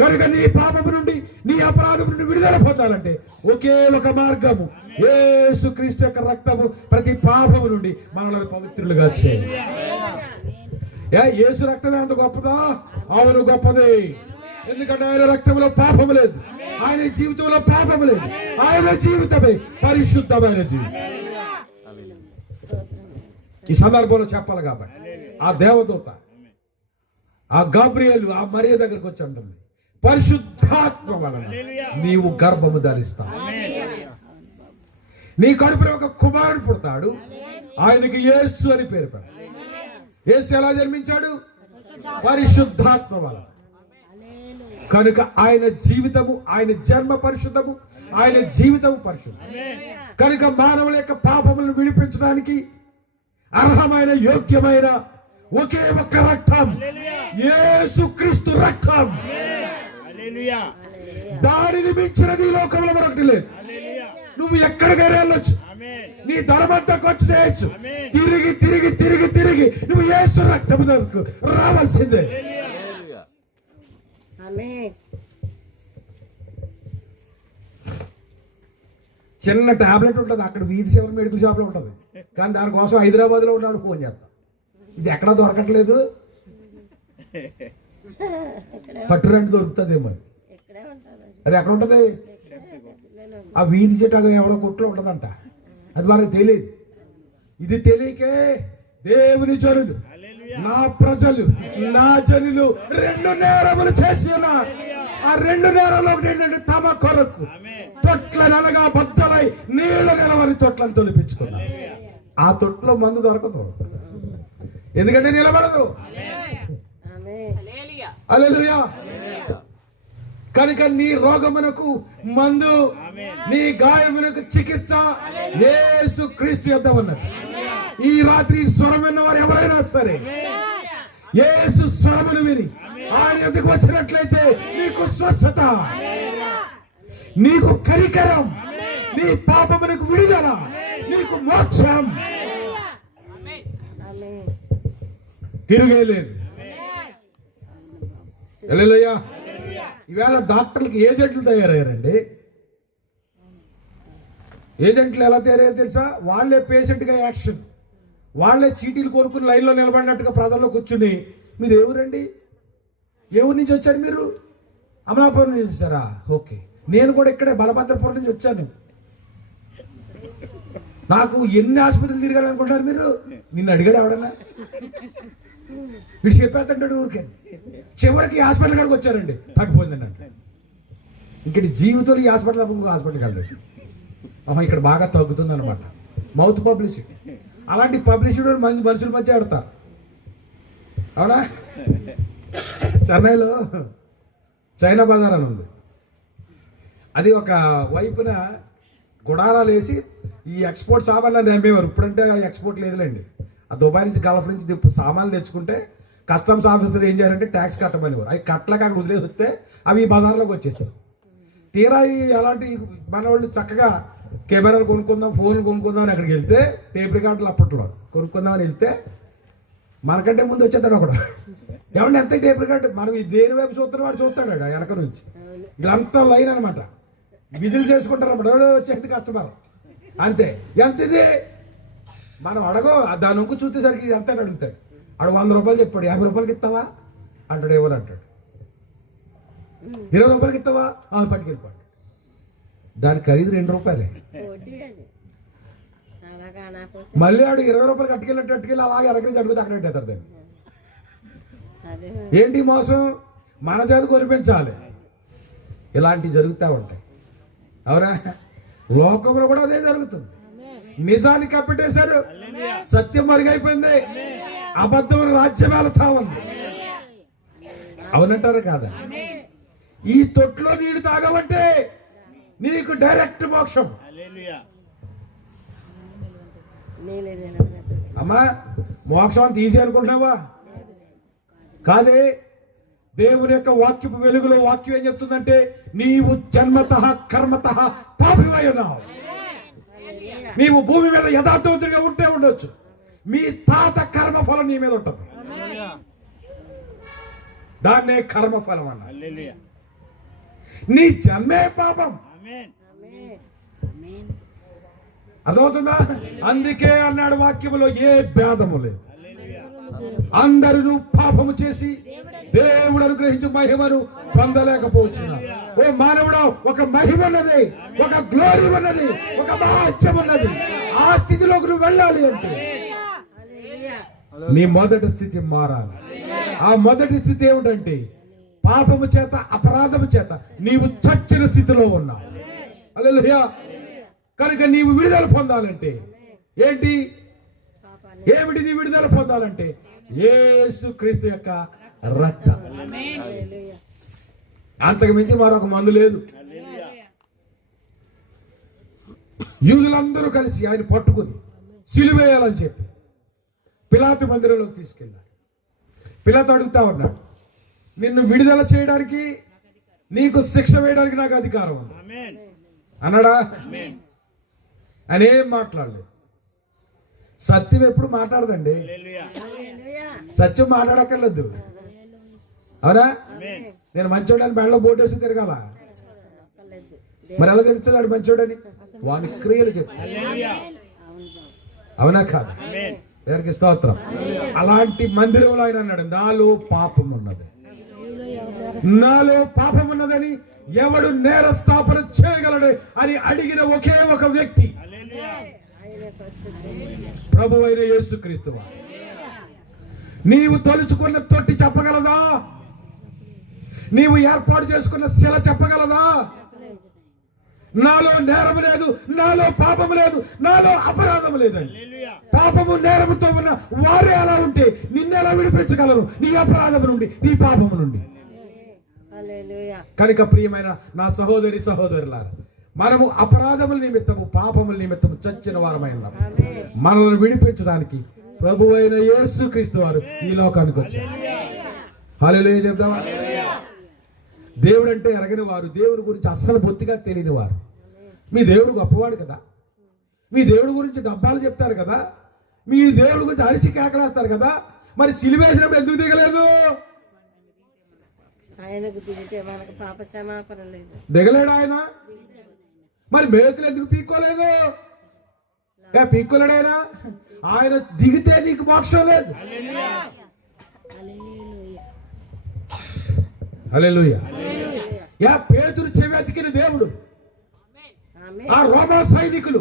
కనుక నీ పాపము నుండి, నీ అపరాధం నుండి విడుదల పొందాలంటే ఒకే ఒక మార్గము, యేసుక్రీస్తు యొక్క రక్తము ప్రతి పాపము నుండి మనల్ని పవిత్రులుగా చేయాలి. యేసు రక్తమే అంత గొప్పదా? అవును, గొప్పదే. ఎందుకంటే ఆయన రక్తంలో పాపము లేదు, ఆయన జీవితంలో పాపము లేదు, ఆయన జీవితమే పరిశుద్ధమైన జీవితం. ఈ సందర్భంలో చెప్పాలి కాబట్టి ఆ దేవదూత, ఆ గాబ్రియేలు ఆ మరియ దగ్గరకు వచ్చి అంటుంది, పరిశుద్ధాత్మ వలన నీవు గర్భము ధరిస్తావు, నీ కడుపున ఒక కుమారుడు పుడతాడు, ఆయనకి యేసు అని పేరు పెట్టాడు. యేసు ఎలా జన్మించాడు? పరిశుద్ధాత్మ వలన. కనుక ఆయన జీవితము, ఆయన జన్మ పరిశుద్ధము, ఆయన జీవితము పరిశుద్ధం. కనుక మానవుల యొక్క పాపములను విడిపించడానికి అర్హమైన, యోగ్యమైన ఒకే ఒక్క రక్తం, యేసుక్రీస్తు రక్తం. దానిని మించినది ఈ లోకంలో మరొకటి లేదు. నువ్వు ఎక్కడికైనా వెళ్ళొచ్చు, నీ ధనమంతా ఖర్చు చేయొచ్చు, తిరిగి తిరిగి తిరిగి తిరిగి నువ్వు యేసు రక్తము దగ్గరకు రావాల్సిందే. చిన్న టాబ్లెట్ ఉంటుంది అక్కడ వీధి చివరి మెడికల్ షాప్ లో ఉంటుంది, కానీ దానికోసం హైదరాబాద్ లో ఉన్నాడు ఫోన్ చేస్తాం, ఇది ఎక్కడా దొరకట్లేదు, పట్టురంటి దొరుకుతుందేమో. అది ఎక్కడ ఉంటది? ఆ వీధి చెట్టు ఎవరో కొట్లో ఉంటదంట, అది మనకు తెలియదు. ఇది తెలియకే దేవుని జనులు నా ప్రజలు, నా జనులు 2 నేరములు చేసి ఉన్నారు. ఆ 2 నేరాలు ఒకటి ఏంటంటే తమ కొరకు తొట్లనగా బద్దలై నీళ్లు నిలవని తొట్లను తొలిపించుకున్నారు. ఆ తొట్లో మందు దొరకదు, ఎందుకంటే నిలబడదు. హల్లెలూయా. కనుక నీ రోగమునకు మందు, నీ గాయమునకు చికిత్స యేసు క్రీస్తు యొద్ద ఉన్నది. ఈ రాత్రి స్వరం విన్న వారు ఎవరైనా సరే యేసు స్వరమును విని ఆయన ఎదుగు వచ్చినట్లయితే నీకు స్వస్థత, నీకు కనికరం, నీ పాపమునకు విడుదల, నీకు మోక్షం. తిరిగేలేదు. హల్లెలూయా. ఈవేళ డాక్టర్లకి ఏజెంట్లు తయారయ్యారండి. ఏజెంట్లు ఎలా తయారయ్యారు తెలుసా? వాళ్ళే పేషెంట్గా యాక్షన్, వాళ్ళే చీటీలు కొనుక్కుని లైన్లో నిలబడినట్టుగా ప్రజల్లో కూర్చుని, మీరు ఎవరండి, ఏ ఊరి నుంచి వచ్చారు, మీరు అమలాపురం నుంచి వచ్చారా, ఓకే, నేను కూడా ఇక్కడే బలభద్రపురం నుంచి వచ్చాను. నాకు ఎన్ని ఆసుపత్రులు తిరగాలనుకుంటున్నారు మీరు? నిన్ను అడిగాడు ఎవడన్నా? వీడు చెప్పేస్తాడు ఊరికే. చివరికి హాస్పిటల్ కాడికి వచ్చారండి, తగ్గిపోయిందండి అంటే. ఇక్కడ జీవితంలో ఈ హాస్పిటల్ ఇంకో హాస్పిటల్కి వెళ్ళలేదు. ఇక్కడ బాగా తగ్గుతుంది అనమాట. Mouth publicity. అలాంటి పబ్లిసిటీ మనుషుల మధ్య ఆడతారు. అవునా? చెన్నైలో చైనా బజార్ అని ఉంది. అది ఒక వైపున గుడారాలు వేసి ఈ ఎక్స్పోర్ట్ సామాన్లు అమ్మేవారు. ఇప్పుడంటే ఎక్స్పోర్ట్ లేదులేండి. ఆ దుబాయ్ నుంచి గల్ఫ్ నుంచి సామాన్లు తెచ్చుకుంటే కస్టమ్స్ ఆఫీసర్ ఏం చేయాలంటే ట్యాక్స్ కట్టమనేవారు. అవి కట్టలేక అక్కడ వదిలేసి వస్తే అవి ఈ బజార్లోకి వచ్చేసారు. తీరా అలాంటి మన వాళ్ళు చక్కగా కెమెరాలు కొనుక్కుందాం, ఫోన్లు కొనుక్కుందాం అని అక్కడికి వెళ్తే, టేప్ రికార్డులు అప్పట్లో కొనుక్కుందామని వెళ్తే మనకంటే ముందు వచ్చేస్తాడు ఒకడు. ఏమంటే ఎంత టేప్ రికార్డు, మనం ఈ దేని వైపు చూస్తున్న వాడు చూస్తాడు వెనక నుంచి. ఇదంతా లైన్ అనమాట. విధులు చేసుకుంటారు అన్నమాట. వచ్చేది కస్టమర్ అంతే. ఎంత ఇది మనం అడగో, దాని ఇంకు చూసేసరికి ఎంత అని అడుగుతాడు. అడు 100 రూపాయలు చెప్పాడు. 50 రూపాయలకి ఇస్తావా అంటాడు. ఎవరు అంటాడు. 20 రూపాయలకి ఇస్తావా పట్టుకెళ్ళిపోయాడు. దాని ఖరీదు 2 రూపాయలే. మళ్ళీ ఆడు 20 రూపాయలు అట్టుకెళ్ళి అలాగే ఎనకరించి అడుగుతా అక్కడ పెట్టేస్తారు దాన్ని. ఏంటి మోసం? మన చేతి కొనిపించాలి. ఇలాంటివి జరుగుతూ ఉంటాయి. అవునా? లోకంలో కూడా అదే జరుగుతుంది. నిజాన్ని కప్పెట్టేశారు, సత్యం మరుగైపోయింది, అబద్ధం రాజ్యం వెళ్తా ఉంది. అవునంటారా కాదా? ఈ తొట్లో నీళ్ళు తాగబట్టే నీకు డైరెక్ట్ మోక్షం. అమ్మా, మోక్షం అంత ఈజీ అనుకుంటున్నావా? కాదే. దేవుని యొక్క వాక్యపు వెలుగులో వాక్యం ఏం చెప్తుందంటే, నీవు జన్మతః కర్మతః పాపివై ఉన్నావు. నీవు భూమి మీద యథార్థవంతుడిగా ఉంటే ఉండొచ్చు, మీ తాత కర్మఫలం నీ మీద ఉంటుంది. దాన్నే కర్మఫలం అన్న. నీ జన్మే పాపం. అర్థమవుతుందా? అందుకే అన్నాడు వాక్యములో, ఏ భేదము లేదు, అందరూ పాపము చేసి దేవుడు అనుగ్రహించు మహిమను పొందలేకపోవచ్చు. ఓ మానవుడు, ఒక మహిమ ఉన్నది, ఒక గ్లోరీ ఉన్నది, ఒక మహత్యం ఉన్నది. ఆ స్థితిలోకి నువ్వు వెళ్ళాలి అంటే నీ మొదటి స్థితి మారాలి. ఆ మొదటి స్థితి ఏమిటంటే, పాపము చేత అపరాధము చేత నీవు చచ్చిన స్థితిలో ఉన్నావు. హల్లెలూయా. కనుక నీవు విడుదల పొందాలంటే ఏంటి? ఏమిటి నీ విడుదల పొందాలంటే? యేసు క్రీస్తు యొక్క రక్తం. అంతకు మించి మరొక మందు లేదు. యూదులందరూ కలిసి ఆయన పట్టుకుని సిలువేయాలని చెప్పి పిలాతు మందిరంలోకి తీసుకెళ్ళారు. పిలాతు అడుగుతా ఉన్నాడు, నిన్ను విడుదల చేయడానికి, నీకు శిక్ష వేయడానికి నాకు అధికారం ఉంది అన్నాడా? అనేం మాట్లాడలేదు. సత్యం ఎప్పుడు మాట్లాడదండి. సత్యం మాట్లాడక్కర్లేదు. అవునా? నేను మంచోడని బెళ్ళ బోటేసి తిరగాల, మరి ఎలా తెలుస్తుంది వాడు మంచోడని? వాని క్రియలు చెప్తాడు. అవునా కాదు? ఎవరికి స్తోత్రం. అలాంటి మందిరంలో ఆయన అన్నాడు, నాలో పాపం ఉన్నది, నాలో పాపం ఉన్నదని ఎవడు నేరస్థాపన చేయగలడు అని అడిగిన ఒకే ఒక వ్యక్తి ప్రభువైన యేసుక్రీస్తు. నీవు తొలుచుకున్న తొట్టి చెప్పగలదా? నీవు ఏర్పాటు చేసుకున్న శిల చెప్పగలదా? నాలో నేరము లేదు, నాలో పాపము లేదు, నాలో అపరాధము లేదండి. పాపము నేరముతో ఉన్న వారే అలా ఉంటే నిన్నెలా విడిపించగలరు నీ అపరాధము నుండి, నీ పాపము నుండి? కనుక ప్రియమైన నా సహోదరి సహోదరులారా, మనము అపరాధముల నిమిత్తము పాపముల నిమిత్తము చచ్చిన వారమై ఉన్నాము. మనల్ని విడిపించడానికి ప్రభువైన యేసుక్రీస్తు వారు ఈ లోకానికి వచ్చారు. హల్లెలూయా చెప్తావా? దేవుడు అంటే ఎరగని వారు, దేవుడి గురించి అస్సలు బొత్తిగా తెలియని వారు. మీ దేవుడు గొప్పవాడు కదా, మీ దేవుడి గురించి డబ్బాలు చెప్తారు కదా, మీ దేవుడి గురించి అరిచి కేకలేస్తారు కదా, మరి సిలువేసినప్పుడు ఎందుకు దిగలేదు? దిగలేడు ఆయన. మరి మేకులు ఎందుకు పీక్కోలేదు? పీక్కోలేడు ఆయన. ఆయన దిగితే నీకు మోక్షం లేదు. హల్లెలూయా. పేతురు చెవి అతికిన దేవుడు, ఆ రోమా సైనికులు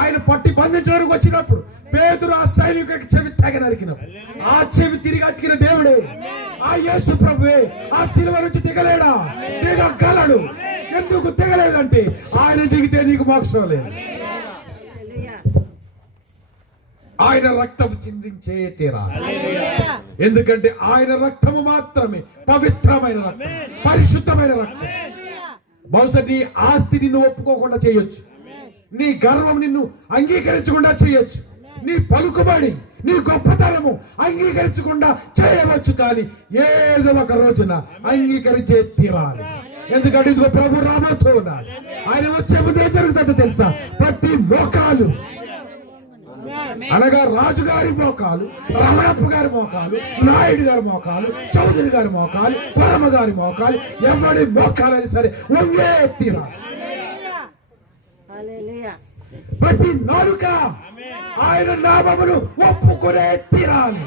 ఆయన పట్టి బంధించడానికి వచ్చినప్పుడు పేతురు ఆ సైనికుడికి చెవి తెగ నరికినప్పుడు ఆ చెవి తిరిగి అతికిన దేవుడే ఆ యేసు ప్రభువే. ఆ సిలువ నుంచి దిగలేడా? దిగగలడు. ఎందుకు దిగలేదంటే ఆయన దిగితే నీకు మోక్షం లేదు. ఆయన రక్తము చిందించే తీరాలి. ఎందుకంటే ఆయన రక్తము మాత్రమే పవిత్రమైన రక్తం, పరిశుద్ధమైన రక్తం. బహుశా నీ ఆస్తి నిన్ను ఒప్పుకోకుండా చేయొచ్చు, నీ గర్వం నిన్ను అంగీకరించకుండా చేయొచ్చు, నీ పలుకుబడి నీ గొప్పతనము అంగీకరించకుండా చేయవచ్చు, కానీ ఏదో ఒక రోజున అంగీకరించే తీరాలి. ఎందుకంటే ఇదిగో ప్రభు రాబోతూ ఉన్నాడు. ఆయన వచ్చే ముందు ఏం జరుగుతుందో తెలుసా? ప్రతి మోకాలు అనగా రాజుగారి మోకాలు, రమణప్ప గారి మోకాలు, నాయుడు గారి మోకాలు, చౌదరి గారి మోకాలు, పరమ గారి మోకాలు, ఎవరి మోకాలని సరే వంగే తీరాలి. ప్రతి నాలుక ఆయన నామమును ఒప్పుకునే తీరాలి.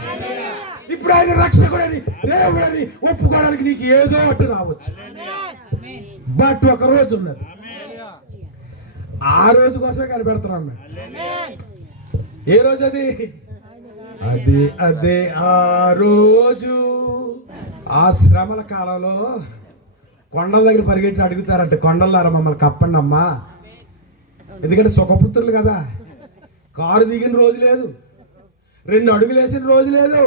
ఇప్పుడు ఆయన రక్షకుడని దేవుడని ఒప్పుకోవడానికి నీకు ఏదో అడ్డు రావచ్చు, బట్ ఒక రోజు ఉన్నది. ఆ రోజు కోసం కనిపెడుతున్నాం మేము. ఏ రోజు అది? అదే అదే ఆ రోజు. ఆ శ్రమల కాలంలో కొండల దగ్గర పరిగెట్టి అడుగుతారంటే, కొండలారా మమ్మల్ని కప్పండి అమ్మా. ఎందుకంటే సుఖపుత్రులు కదా. కారు దిగిన రోజు లేదు, 2 అడుగులు వేసిన రోజు లేదు,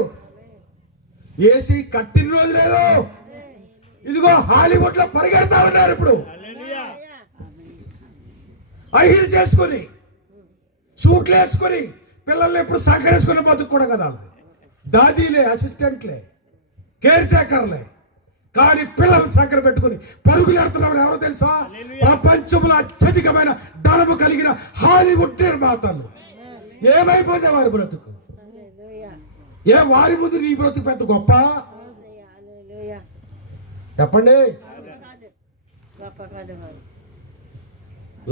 ఏసీ కట్టిన రోజు లేదు. ఇదిగో హాలీవుడ్ లో పరిగెడతా ఉన్నారు ఇప్పుడు, అహిల్ చేసుకుని, సూట్లు వేసుకుని, పిల్లల్ని ఎప్పుడు సహకరించుకుని బతుకు కూడా కదా. దాదీలే, అసిస్టెంట్లే, కేర్ టేకర్లే, కానీ పిల్లలు సహకర పెట్టుకుని పరుగులు ఎడుతున్నవారు ఎవరో తెలుసా? ప్రపంచంలో అత్యధికమైన ధనము కలిగిన హాలీవుడ్ నిర్మాతలు. ఏమైపోతే వారి బ్రతుకు? ఏ వారి ముందు నీ బ్రతుకు పెద్ద గొప్ప? చెప్పండి.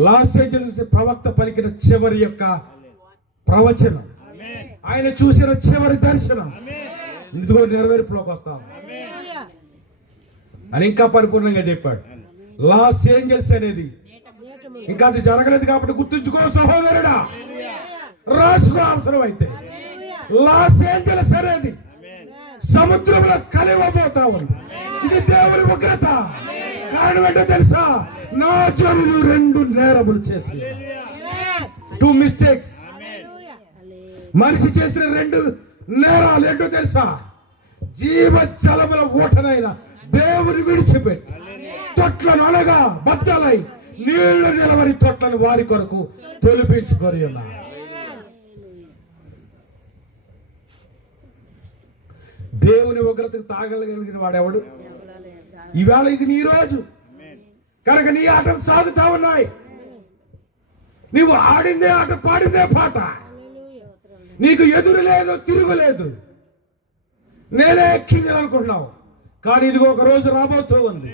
లాస్ ఏంజెల్స్ ప్రవక్త పలికిన చివరి యొక్క ప్రవచనం, ఆయన చూసిన చివరి దర్శనం ఇదిగో నెరవేర్పులోకి వస్తాం అని ఇంకా పరిపూర్ణంగా చెప్పాడు. లాస్ ఏంజెల్స్ అనేది ఇంకా అది జరగలేదు కాబట్టి గుర్తుంచుకో సహోదరుడా, రాసుకో అవసరం అయితే. లాస్ ఏంజెల్స్ అనేది సముద్రంలో కలివబోతా ఉంది. ఇది దేవుని ఉగ్రత. కారణం ఏంటో తెలుసా? నా జనులు 2 నేరములు చేసి, 2 మిస్టేక్స్. మనిషి చేసిన 2 నేరాలు ఏంటో తెలుసా? జీవజలముల ఊటనైన దేవుని విడిచిపెట్టి తొట్లను అనగా బద్దలై నీళ్లు నిలవని తొట్లను వారి కొరకు తొలిపించుకొని ఉన్నారు. దేవుని ఉగ్రతకు తాగలిగిన వాడెవడు? ఇవాళ ఇది నీ రోజు కనుక నీ ఆటలు సాగుతా ఉన్నాయి. నీవు ఆడిందే ఆట, పాడిందే పాట. నీకు ఎదురు లేదు, తిరుగులేదు. నేనే కింగ్ అనుకుంటున్నావు, కానీ ఇదిగో ఒక రోజు రాబోతూ ఉంది.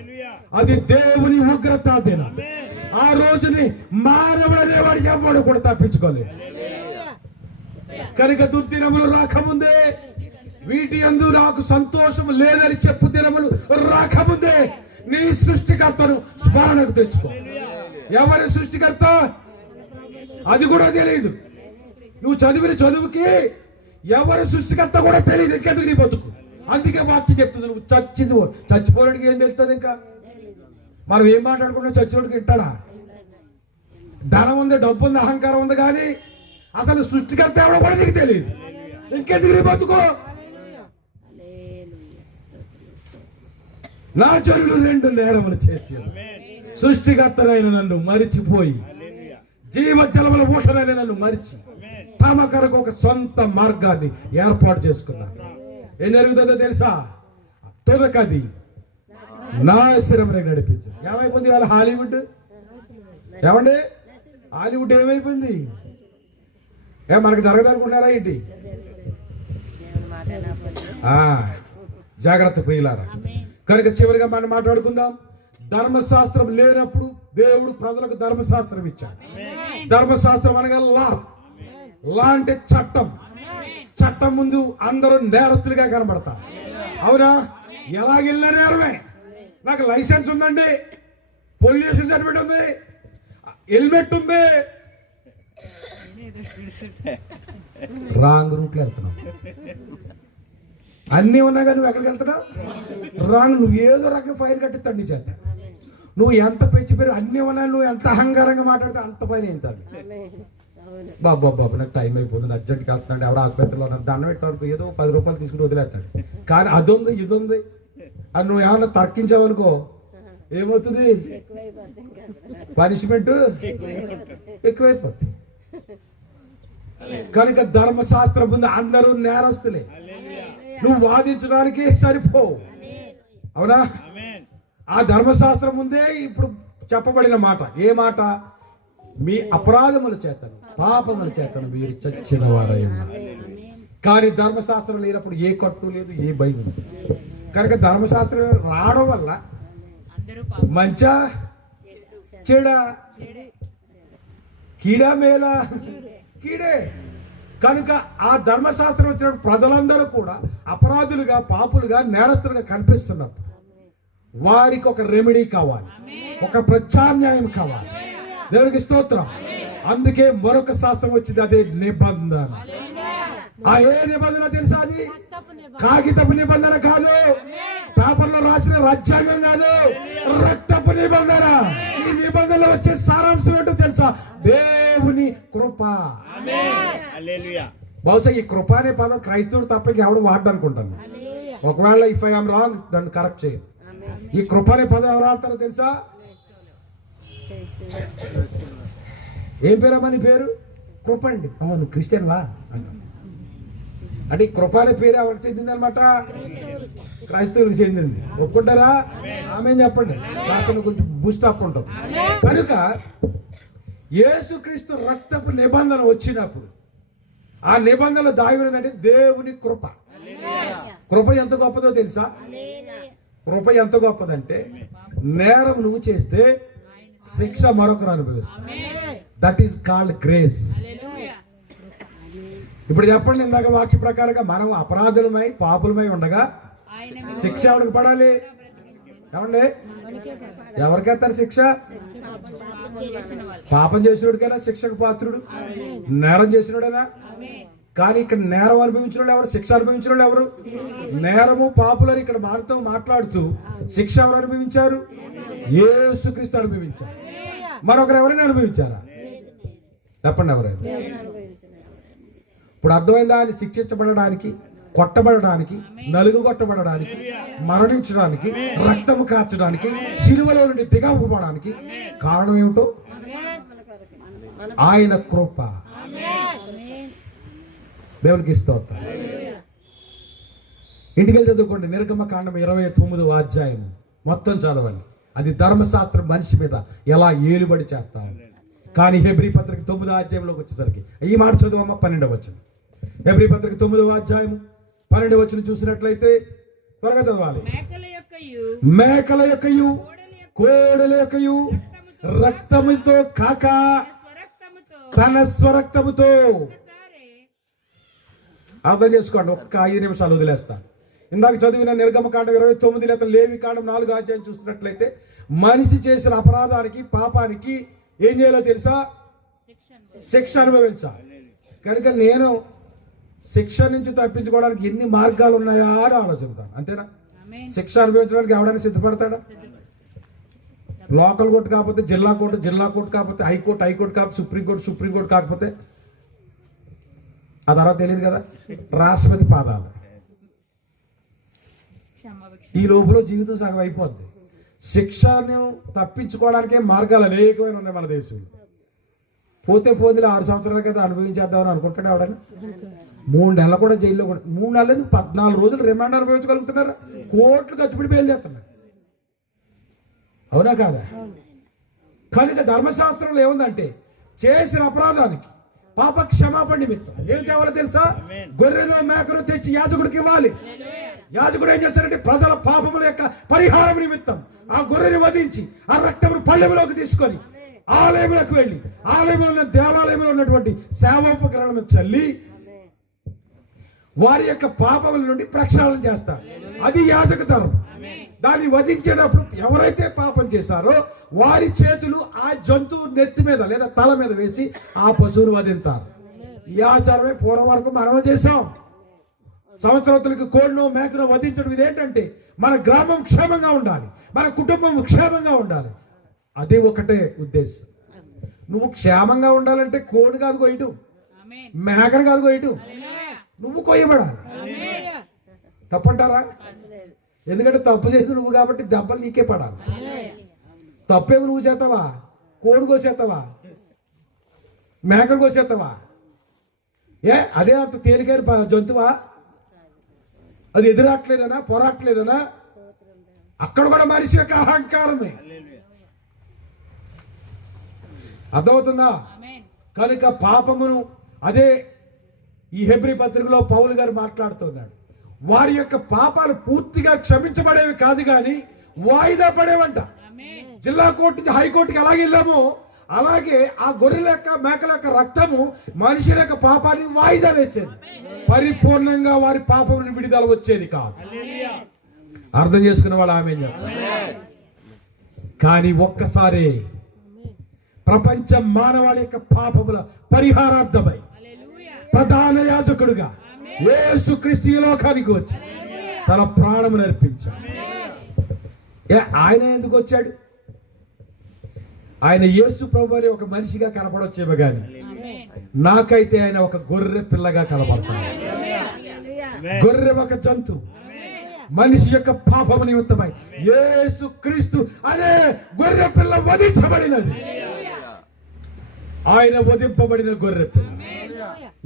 అది దేవుని ఉగ్రత దినం. ఆ రోజుని మానవుడు అనేవాడు ఎవడు కూడా తప్పించుకోలేదు. కనుక దుర్దినములు రాకముందే, వీటి యందు నాకు సంతోషం లేదని చెప్పు దినములు రాకముందే నీ సృష్టికర్తను స్మరణకు తెచ్చుకో. ఎవరి సృష్టికర్త? అది కూడా తెలియదు. నువ్వు చదివిన చదువుకి ఎవరి సృష్టికర్త కూడా తెలియదు, ఇంకెందుకు నీ బతుకు. అందుకే వాక్యం చెప్తుంది, నువ్వు చచ్చిపోలేడికి ఏం తెలుస్తుంది. ఇంకా మనం ఏం మాట్లాడుకుంటే చచ్చిపోడికి వింటాడా? ధనం ఉంది, డబ్బు ఉంది, అహంకారం ఉంది, కానీ అసలు సృష్టికర్త ఎవడో కూడా నీకు తెలియదు, ఇంకెందుకు నీ బతుకు. నా జనులు 2 నేరములు చేసి సృష్టికర్తనైన నన్ను మరిచిపోయి, జీవజలముల ఊటనైన నన్ను మరిచి తమ కొరకు ఒక సొంత మార్గాన్ని ఏర్పాటు చేసుకున్నారు. ఏం జరుగుతుందో తెలుసా? తుదకది నాశనమునకు నడిపించింది. ఏమైపోయింది వాళ్ళ హాలీవుడ్? ఏమండి హాలీవుడ్ ఏమైపోయింది? మనకు జరగదనుకుంటున్నారా ఏంటి? జాగ్రత్త ప్రియులారా. కనుక చివరిగా మనం మాట్లాడుకుందాం. ధర్మశాస్త్రం లేనప్పుడు దేవుడు ప్రజలకు ధర్మశాస్త్రం ఇచ్చాడు. ధర్మశాస్త్రం అనగా లా అంటే చట్టం. చట్టం ముందు అందరూ నేరస్తులుగా కనబడతారు. అవునా? ఎలాగెళ్ళినా నేరమే. నాకు లైసెన్స్ ఉందండి, పొల్యూషన్ సర్టిఫికేట్ ఉంది, హెల్మెట్ ఉంది, రాంగ్ రూట్లో వెళ్తున్నావు. అన్నీ ఉన్నా కానీ నువ్వు ఎక్కడికి వెళ్తున్నావు? రాంగ్. నువ్వు ఏదో రకంగా ఫైన్ కట్టిస్తాడు నీ చేత. నువ్వు ఎంత పెంచి పెరిగి అన్నీ ఉన్నా, నువ్వు ఎంత అహంకారంగా మాట్లాడితే అంత ఫైన్ అవుతాడు. బాబు నాకు టైం అయిపోతుంది, అర్జెంట్గా వస్తున్నాడు, ఎవరు ఆసుపత్రిలో ఉన్నారు, దండం పెట్టేవారు ఏదో 10 రూపాయలు తీసుకుని వదిలేస్తాడు. కానీ అది ఉంది ఇది ఉంది అని నువ్వు ఏమన్నా తర్కించావనుకో, ఏమవుతుంది? పనిష్మెంట్ ఎక్కువైపోతుంది. కనుక ధర్మశాస్త్రం ముందు అందరూ నేరస్తులే. నువ్వు వాదించడానికి సరిపోవు. అవునా? ఆ ధర్మశాస్త్రం ముందే ఇప్పుడు చెప్పబడిన మాట. ఏ మాట? మీ అపరాధముల చేతను పాపముల చేతను మీరు చచ్చిన వారై ఉన్నారు. కానీ ధర్మశాస్త్రం లేనప్పుడు ఏ కట్టు లేదు, ఏ భయం లేదు. కనుక ధర్మశాస్త్రం రావడం వల్ల మంచా చెడా, కీడా మేలా, కీడే. కనుక ఆ ధర్మశాస్త్రం వచ్చిన ప్రజలందరూ కూడా అపరాధులుగా, పాపులుగా, నేరస్తులుగా కనిపిస్తున్నారు. వారికి ఒక రెమెడీ కావాలి, ఒక ప్రత్యామ్నాయం కావాలి. దేవునికి స్తోత్రం. అందుకే మరొక శాస్త్రం వచ్చింది, అదే నిబంధన. ఆ ఏ నిబంధన తెలుసా? అది కాగితపు నిబంధన కాదు, పేపర్లో రాసిన రాజ్యాంగం కాదు, రక్తపు నిబంధన. ఈ నిబంధనలో వచ్చే సారాంశం ఏంటో తెలుసా? దేవుని కృప. బహుశా ఈ కృప అనే పదం క్రైస్తవుడు తప్ప ఎవడు వాడు అనుకుంటాను. ఒకవేళ ఇఫ్ ఐ ఆమ్ రాంగ్ దాన్ని కరెక్ట్ చేయండి. ఈ కృప అనే పదం ఎవరు ఆడతారో తెలుసా? ఏం పేరమ్మా నీ పేరు? కృప అండి. అవును, క్రిస్టియన్ వా అంటే ఈ కృప అనే పేరు ఎవరికి చెందింది అనమాట? క్రైస్తవులకు చెందింది. ఒప్పుకుంటారా? ఆమె చెప్పండి. దాంట్లో కొంచెం బూస్టప్ ఉంటుంది. కనుక యేసుక్రీస్తు రక్తపు నిబంధన వచ్చినప్పుడు ఆ నిబంధనలు దాగి ఉన్నదంటే దేవుని కృప. కృప ఎంత గొప్పదో తెలుసా? కృప ఎంత గొప్పదంటే నేరం నువ్వు చేస్తే శిక్ష మరొకరు అనుభవిస్తారు. That is called grace. ఇప్పుడు చెప్పండి, ఇందాక వాక్య ప్రకారంగా మనం అపరాధులమై పాపులమై ఉండగా శిక్ష ఎవరికి పడాలి? ఏమండి, ఎవరికేస్తారు శిక్ష? పాపం చేసినోడికైనా శిక్షకు పాత్రుడు, నేరం చేసినోడైనా. కానీ ఇక్కడ నేరం అనుభవించిన వాళ్ళు ఎవరు? శిక్ష అనుభవించిన వాళ్ళు ఎవరు? నేరము పాపులని ఇక్కడ మారుతూ మాట్లాడుతూ శిక్ష ఎవరు అనుభవించారు? యేసుక్రీస్తు అనుభవించారు. మరొకరు ఎవరైనా అనుభవించారా? చెప్పండి, ఎవరైనా? ఇప్పుడు అర్థమైందా? ఆయన శిక్షించబడడానికి, కొట్టబడడానికి, నలుగు కొట్టబడడానికి, మరణించడానికి, రక్తము కార్చడానికి, శిలువలో నుండి దిగవడానికి కారణం ఏమిటో? ఆయన కృప. దేవునికి స్తోత్రం. ఇంటికి చదువుకోండి. నిర్గమకాండం 29వ అధ్యాయం మొత్తం చదవండి. అది ధర్మశాస్త్రం మనిషి మీద ఎలా ఏలుబడి చేస్తారు. కానీ హెబ్రీ పత్రిక 9వ అధ్యాయంలోకి వచ్చేసరికి ఈ మాట చదువమ్మ 12వ వచనం. హెబ్రీ పత్రిక 9వ అధ్యాయం 12వ వచనం చూసినట్లయితే త్వరగా చదవాలి. మేకల యొక్కయు కోడెల యొక్కయు రక్తముతో కాక తన స్వరక్తముతో. అర్థం చేసుకోండి, ఒక్క 5 నిమిషాలు వదిలేస్తాను. ఇందాక చదివిన నిర్గమకాండం 29 లేదా లేవికాండం 4వ అధ్యాయం చూసినట్లయితే మనిషి చేసిన అపరాధానికి, పాపానికి ఏం చేయాలో తెలుసా? శిక్ష అనుభవించాలి. కనుక నేను శిక్ష నుంచి తప్పించుకోవడానికి ఎన్ని మార్గాలు ఉన్నాయా అని ఆలోచిస్తాను. అంతేనా? శిక్ష అనుభవించడానికి ఎవడైనా సిద్ధపడతాడా? లోకల్ కోర్టు కాకపోతే జిల్లా కోర్టు, జిల్లా కోర్టు కాకపోతే హైకోర్టు, హైకోర్టు కాకపోతే సుప్రీంకోర్టు, సుప్రీంకోర్టు కాకపోతే ఆ తర్వాత తెలియదు కదా రాష్ట్రపతి పాదాలు. ఈ లోపల జీవితం సగం అయిపోద్ది. శిక్షను తప్పించుకోవడానికే మార్గాలు అనేకమైన ఉన్నాయి మన దేశంలో. పోతే 6 సంవత్సరాల కదా అనుభవించేద్దామని అనుకుంటాడు ఎవడైనా. 3 నెలలు కూడా జైల్లో కూడా, 3 నెలలు 14 రోజులు రిమాండ్ అనుభవించగలుగుతున్నారు. కోట్లు ఖర్చు పెట్టి బెయిల్ చేస్తున్నారు. అవునా కాదా? కనుక ధర్మశాస్త్రంలో ఏముందంటే చేసిన అపరాధానికి పాప క్షమాపణ నిమిత్తం ఏం తేవాలో తెలుసా? గొర్రెను మేకను తెచ్చి యాజకుడికి ఇవ్వాలి. యాజకుడు ఏం చేస్తారంటే ప్రజల పాపముల యొక్క పరిహారం నిమిత్తం ఆ గొర్రెని వధించి ఆ రక్తమును పళ్ళెములోకి తీసుకొని ఆలయంలోకి వెళ్ళి ఆలయంలో దేవాలయంలో ఉన్నటువంటి సేవోపకరణను చల్లి వారి యొక్క పాపముల నుండి ప్రక్షాళన చేస్తారు. అది యాజక ధర్మం. దాన్ని వధించేటప్పుడు ఎవరైతే పాపం చేశారో వారి చేతులు ఆ జంతువు నెత్తి మీద లేదా తల మీద వేసి ఆ పశువును వధింతారు. ఈ ఆచారమే పూర్వం వరకు మనమే చేసాం. సంవత్సరాలకు కోళ్ళను మేకను వధించడం ఇదేంటంటే మన గ్రామం క్షేమంగా ఉండాలి, మన కుటుంబం క్షేమంగా ఉండాలి. అదే ఒకటే ఉద్దేశం. నువ్వు క్షేమంగా ఉండాలంటే కోడి కాదు కొయ్యటం, మేకను కాదు కొయ్యటం, నువ్వు కొయ్యబడాలి. తప్పంటారా? ఎందుకంటే తప్పు చేసి నువ్వు కాబట్టి దెబ్బలు నీకే పడాలి. తప్పేమి నువ్వు చేస్తావా? కోడి కోసేస్తావా? మేకను కోసేస్తావా? అదే అంత తేలికైన జంతువా? అది ఎదురాట్లేదనా, పోరాట్లేదనా? అక్కడ కూడా మనిషి యొక్క అహంకారమే. అర్థమవుతుందా? కనుక పాపమును అదే ఈ హెబ్రీ పత్రికలో పౌలు గారు మాట్లాడుతున్నాడు. వారి యొక్క పాపాలు పూర్తిగా క్షమించబడేవి కాదు కానీ వాయిదా పడేవంట. జిల్లా కోర్టు నుంచి హైకోర్టుకి ఎలాగ వెళ్ళామో అలాగే ఆ గొర్రెల యొక్క మేకల యొక్క రక్తము మనుషుల యొక్క పాపాన్ని వాయిదా వేసేది. పరిపూర్ణంగా వారి పాపముని విడుదల వచ్చేది కాదు. అర్థం చేసుకున్న వాళ్ళు ఆమె. కానీ ఒక్కసారి ప్రపంచ మానవాళి యొక్క పాపముల పరిహారార్థమై ప్రధాన యాజకుడుగా యేసుక్రీస్తు ఈ లోకానికి వచ్చి తన ప్రాణమును అర్పించాడు. ఆయన ఎందుకు వచ్చాడు? ఆయన యేసు ప్రభు అని ఒక మనిషిగా కనపడొచ్చేమో కానీ నాకైతే ఆయన ఒక గొర్రె పిల్లగా కనపడతాడు. గొర్రె ఒక జంతువు మనిషి యొక్క పాపము నిమిత్తమై యేసుక్రీస్తు అనే గొర్రె పిల్ల వధించబడినది. ఆయన వధింపబడిన గొర్రె పిల్ల.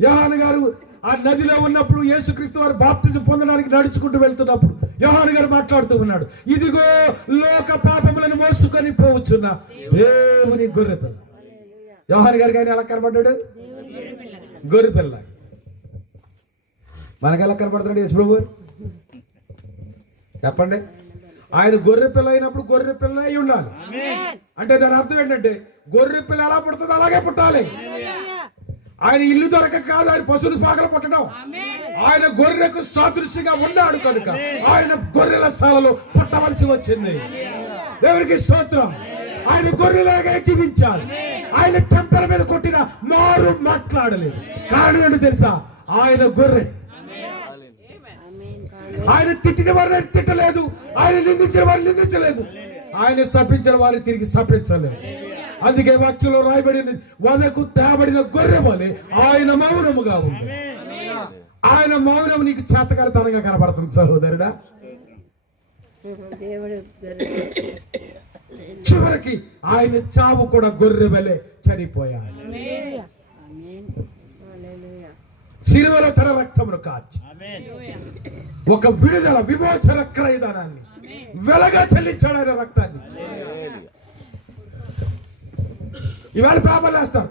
యోహాను గారు ఆ నదిలో ఉన్నప్పుడు యేసుక్రీస్తు వారు బాప్తిజం పొందడానికి నడుచుకుంటూ వెళ్తున్నప్పుడు యోహాను గారు మాట్లాడుతూ ఉన్నాడు, ఇదిగో లోక పాపములను మోసుకొని పోవచ్చున్న దేవుని గొర్రె పిల్ల. యోహాను గారికి ఆయన ఎలా కనబడ్డాడు? గొర్రె పిల్ల. మనకి ఎలా కనబడుతున్నాడు యేసు ప్రభు? చెప్పండి. ఆయన గొర్రె పిల్ల అయినప్పుడు గొర్రె పిల్ల అయి ఉండాలి. అంటే దాని అర్థం ఏంటంటే గొర్రె పిల్ల ఎలా పుడుతుందో అలాగే పుట్టాలి. ఆయన ఇల్లు దొరక కాదు, ఆయన పశువులు పాకలు పుట్టడం. ఆయన గొర్రెకు సాదృశ్యంగా ఉన్నాడు కనుక ఆయన గొర్రెల స్థానంలో పుట్టవలసి వచ్చింది. దేవునికి స్తోత్రం. ఆయన గొర్రెలాగా జీవించాలి. ఆయన చెంపల మీద కొట్టిన మారు మాట్లాడలేదు. కారణం ఏంటో తెలుసా? ఆయన గొర్రె. ఆయన తిట్టిన వారిని తిట్టలేదు, ఆయన నిందించిన వారిని నిందించలేదు, ఆయన శపించిన వారిని తిరిగి శపించలేదు. అందుకే వాక్యంలో రాయబడిన వదకు తేబడిన గొర్రె వలె ఆయన మౌనముగా ఉంది. ఆయన మౌనం నీకు చేతకారితనంగా కనబడుతుంది సహోదరుడా. చివరికి ఆయన చావు కూడా గొర్రె వలె చనిపోయాడు. శిలువలో తన రక్తమును కార్చి ఒక విడుదల విమోచన క్రయదానాన్ని వెలగా చెల్లించాడు ఆయన రక్తాన్ని. ఇవాళ పేపర్లు వేస్తారు,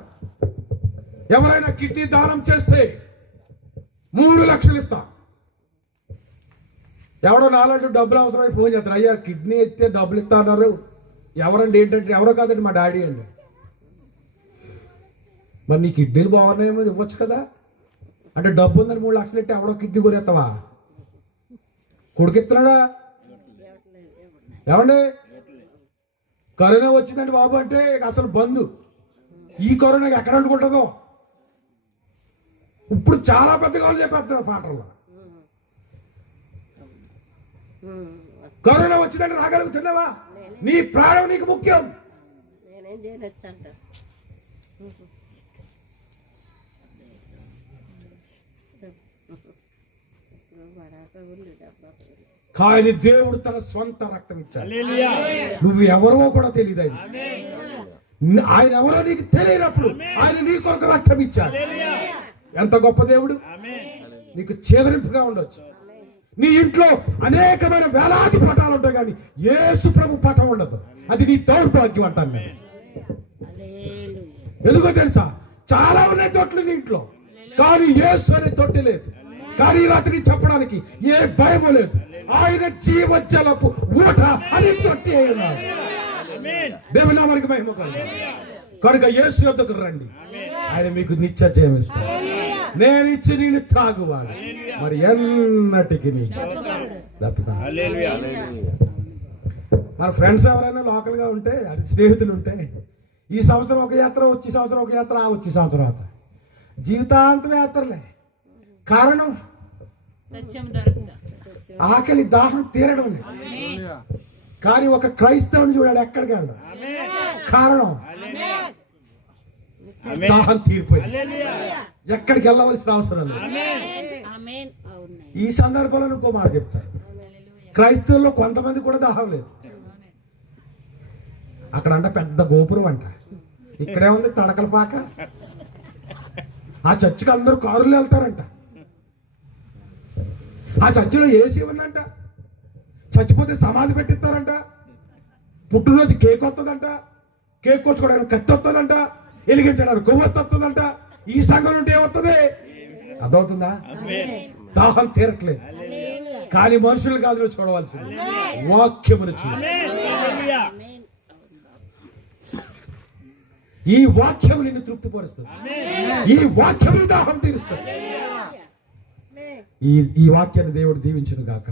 ఎవరైనా కిడ్నీ దానం చేస్తే 3 లక్షలు ఇస్తా. ఎవడో నాలుగు డబ్బులు అవసరమై ఫోన్ చేస్తారు, అయ్యా కిడ్నీ ఇస్తే డబ్బులు ఇస్తా అన్నారు. ఎవరండి? ఏంటంటే ఎవరో కాదండి, మా డాడీ అండి. మరి నీ కిడ్నీలు బాగున్నాయేమో ఇవ్వచ్చు కదా. అంటే డబ్బు ఉందని 3 లక్షలు ఇట్టి ఎవడో కిడ్నీ కొనేస్తావా? కొడుకెత్తున్నాడా? ఏమండి కరోనా వచ్చిందండి బాబు అంటే అసలు బంధు. ఈ కరోనాకి ఎక్కడ అనుకుంటుందో ఇప్పుడు చాలా పెద్దగా వాళ్ళు చెప్పేస్తున్నారు పాటల్లో. కరోనా వచ్చిందంటే రాగలుగుతున్నావా? నీ ప్రాణం నీకు ముఖ్యం. కానీ దేవుడు తన స్వంత రక్తం ఇచ్చాడు. నువ్వు ఎవరో కూడా తెలియదు. ఆయన ఎవరో నీకు తెలియనప్పుడు ఆయన నీ కొరకు రక్తం ఇచ్చాడు. ఎంత గొప్ప దేవుడు. నీకు చేదరింపుగా ఉండొచ్చు, నీ ఇంట్లో అనేకమైన వేలాది పటాలు ఉంటాయి, కానీ యేసు ప్రభు పటం ఉండదు. అది నీ దౌర్భాగ్యం అంటాను నేను. ఎందుకో తెలుసా? చాలా ఉన్నాయి తొట్లు నీ ఇంట్లో, కానీ యేసు అనే తొట్టి లేదు. కానీ రాత్రి చెప్పడానికి ఏ భయము లేదు. ఆయన జీవజలపు ఊట అని తొట్టి అయినాడు. దేవుని నామానికి మహిమ కనుక యేసు యొద్దకు రండి, ఆయన మీకు నిత్య జయం ఇస్తాడు. నేను ఇచ్చి నీళ్ళు త్రాగువాడు మరి ఎన్నటికి మన ఫ్రెండ్స్ ఎవరైనా లోకల్ గా ఉంటే, అది స్నేహితులు ఉంటే, ఈ సంవత్సరం ఒక యాత్ర, వచ్చే సంవత్సరం ఒక యాత్ర, వచ్చే సంవత్సరం యాత్ర, జీవితాంతం యాత్రలే. కారణం ఆకలి దాహం తీరడం లేదు. కానీ ఒక క్రైస్తవుని చూడాడు ఎక్కడికి వెళ్ళడం. కారణం దాహం తీరిపోయింది, ఎక్కడికి వెళ్ళవలసిన అవసరం లేదు. ఈ సందర్భంలో ఇంకో మాట చెప్తాను, క్రైస్తవుల్లో కొంతమంది కూడా దాహం లేదు. అక్కడ అంటే పెద్ద గోపురం అంట, ఇక్కడే ఉంది తడకలపాక. ఆ చర్చికి అందరూ కారులో వెళ్తారంట. ఆ చర్చిలో ఏసీ ఉందంట. చచ్చిపోతే సమాధి పెట్టిస్తారంట. పుట్టినరోజు కేక్ వస్తుందంట. కేక్ కోసుకోవడానికి కత్తి వస్తుందంట. వెలిగించడానికి కొవ్వొత్తి వస్తుందంట. ఈ సంఘం నుండి ఏమవుతుంది? అర్థమవుతుందా? దాహం తీరట్లేదు. కానీ మనుషులు కాదు చూడవలసింది, వాక్యమును చూడాలి. ఈ వాక్యం నిన్ను తృప్తిపరుస్తుంది. ఈ వాక్యం దాహం తీరుస్తుంది. ఈ వాక్యాన్ని దేవుడు దీవించును గాక.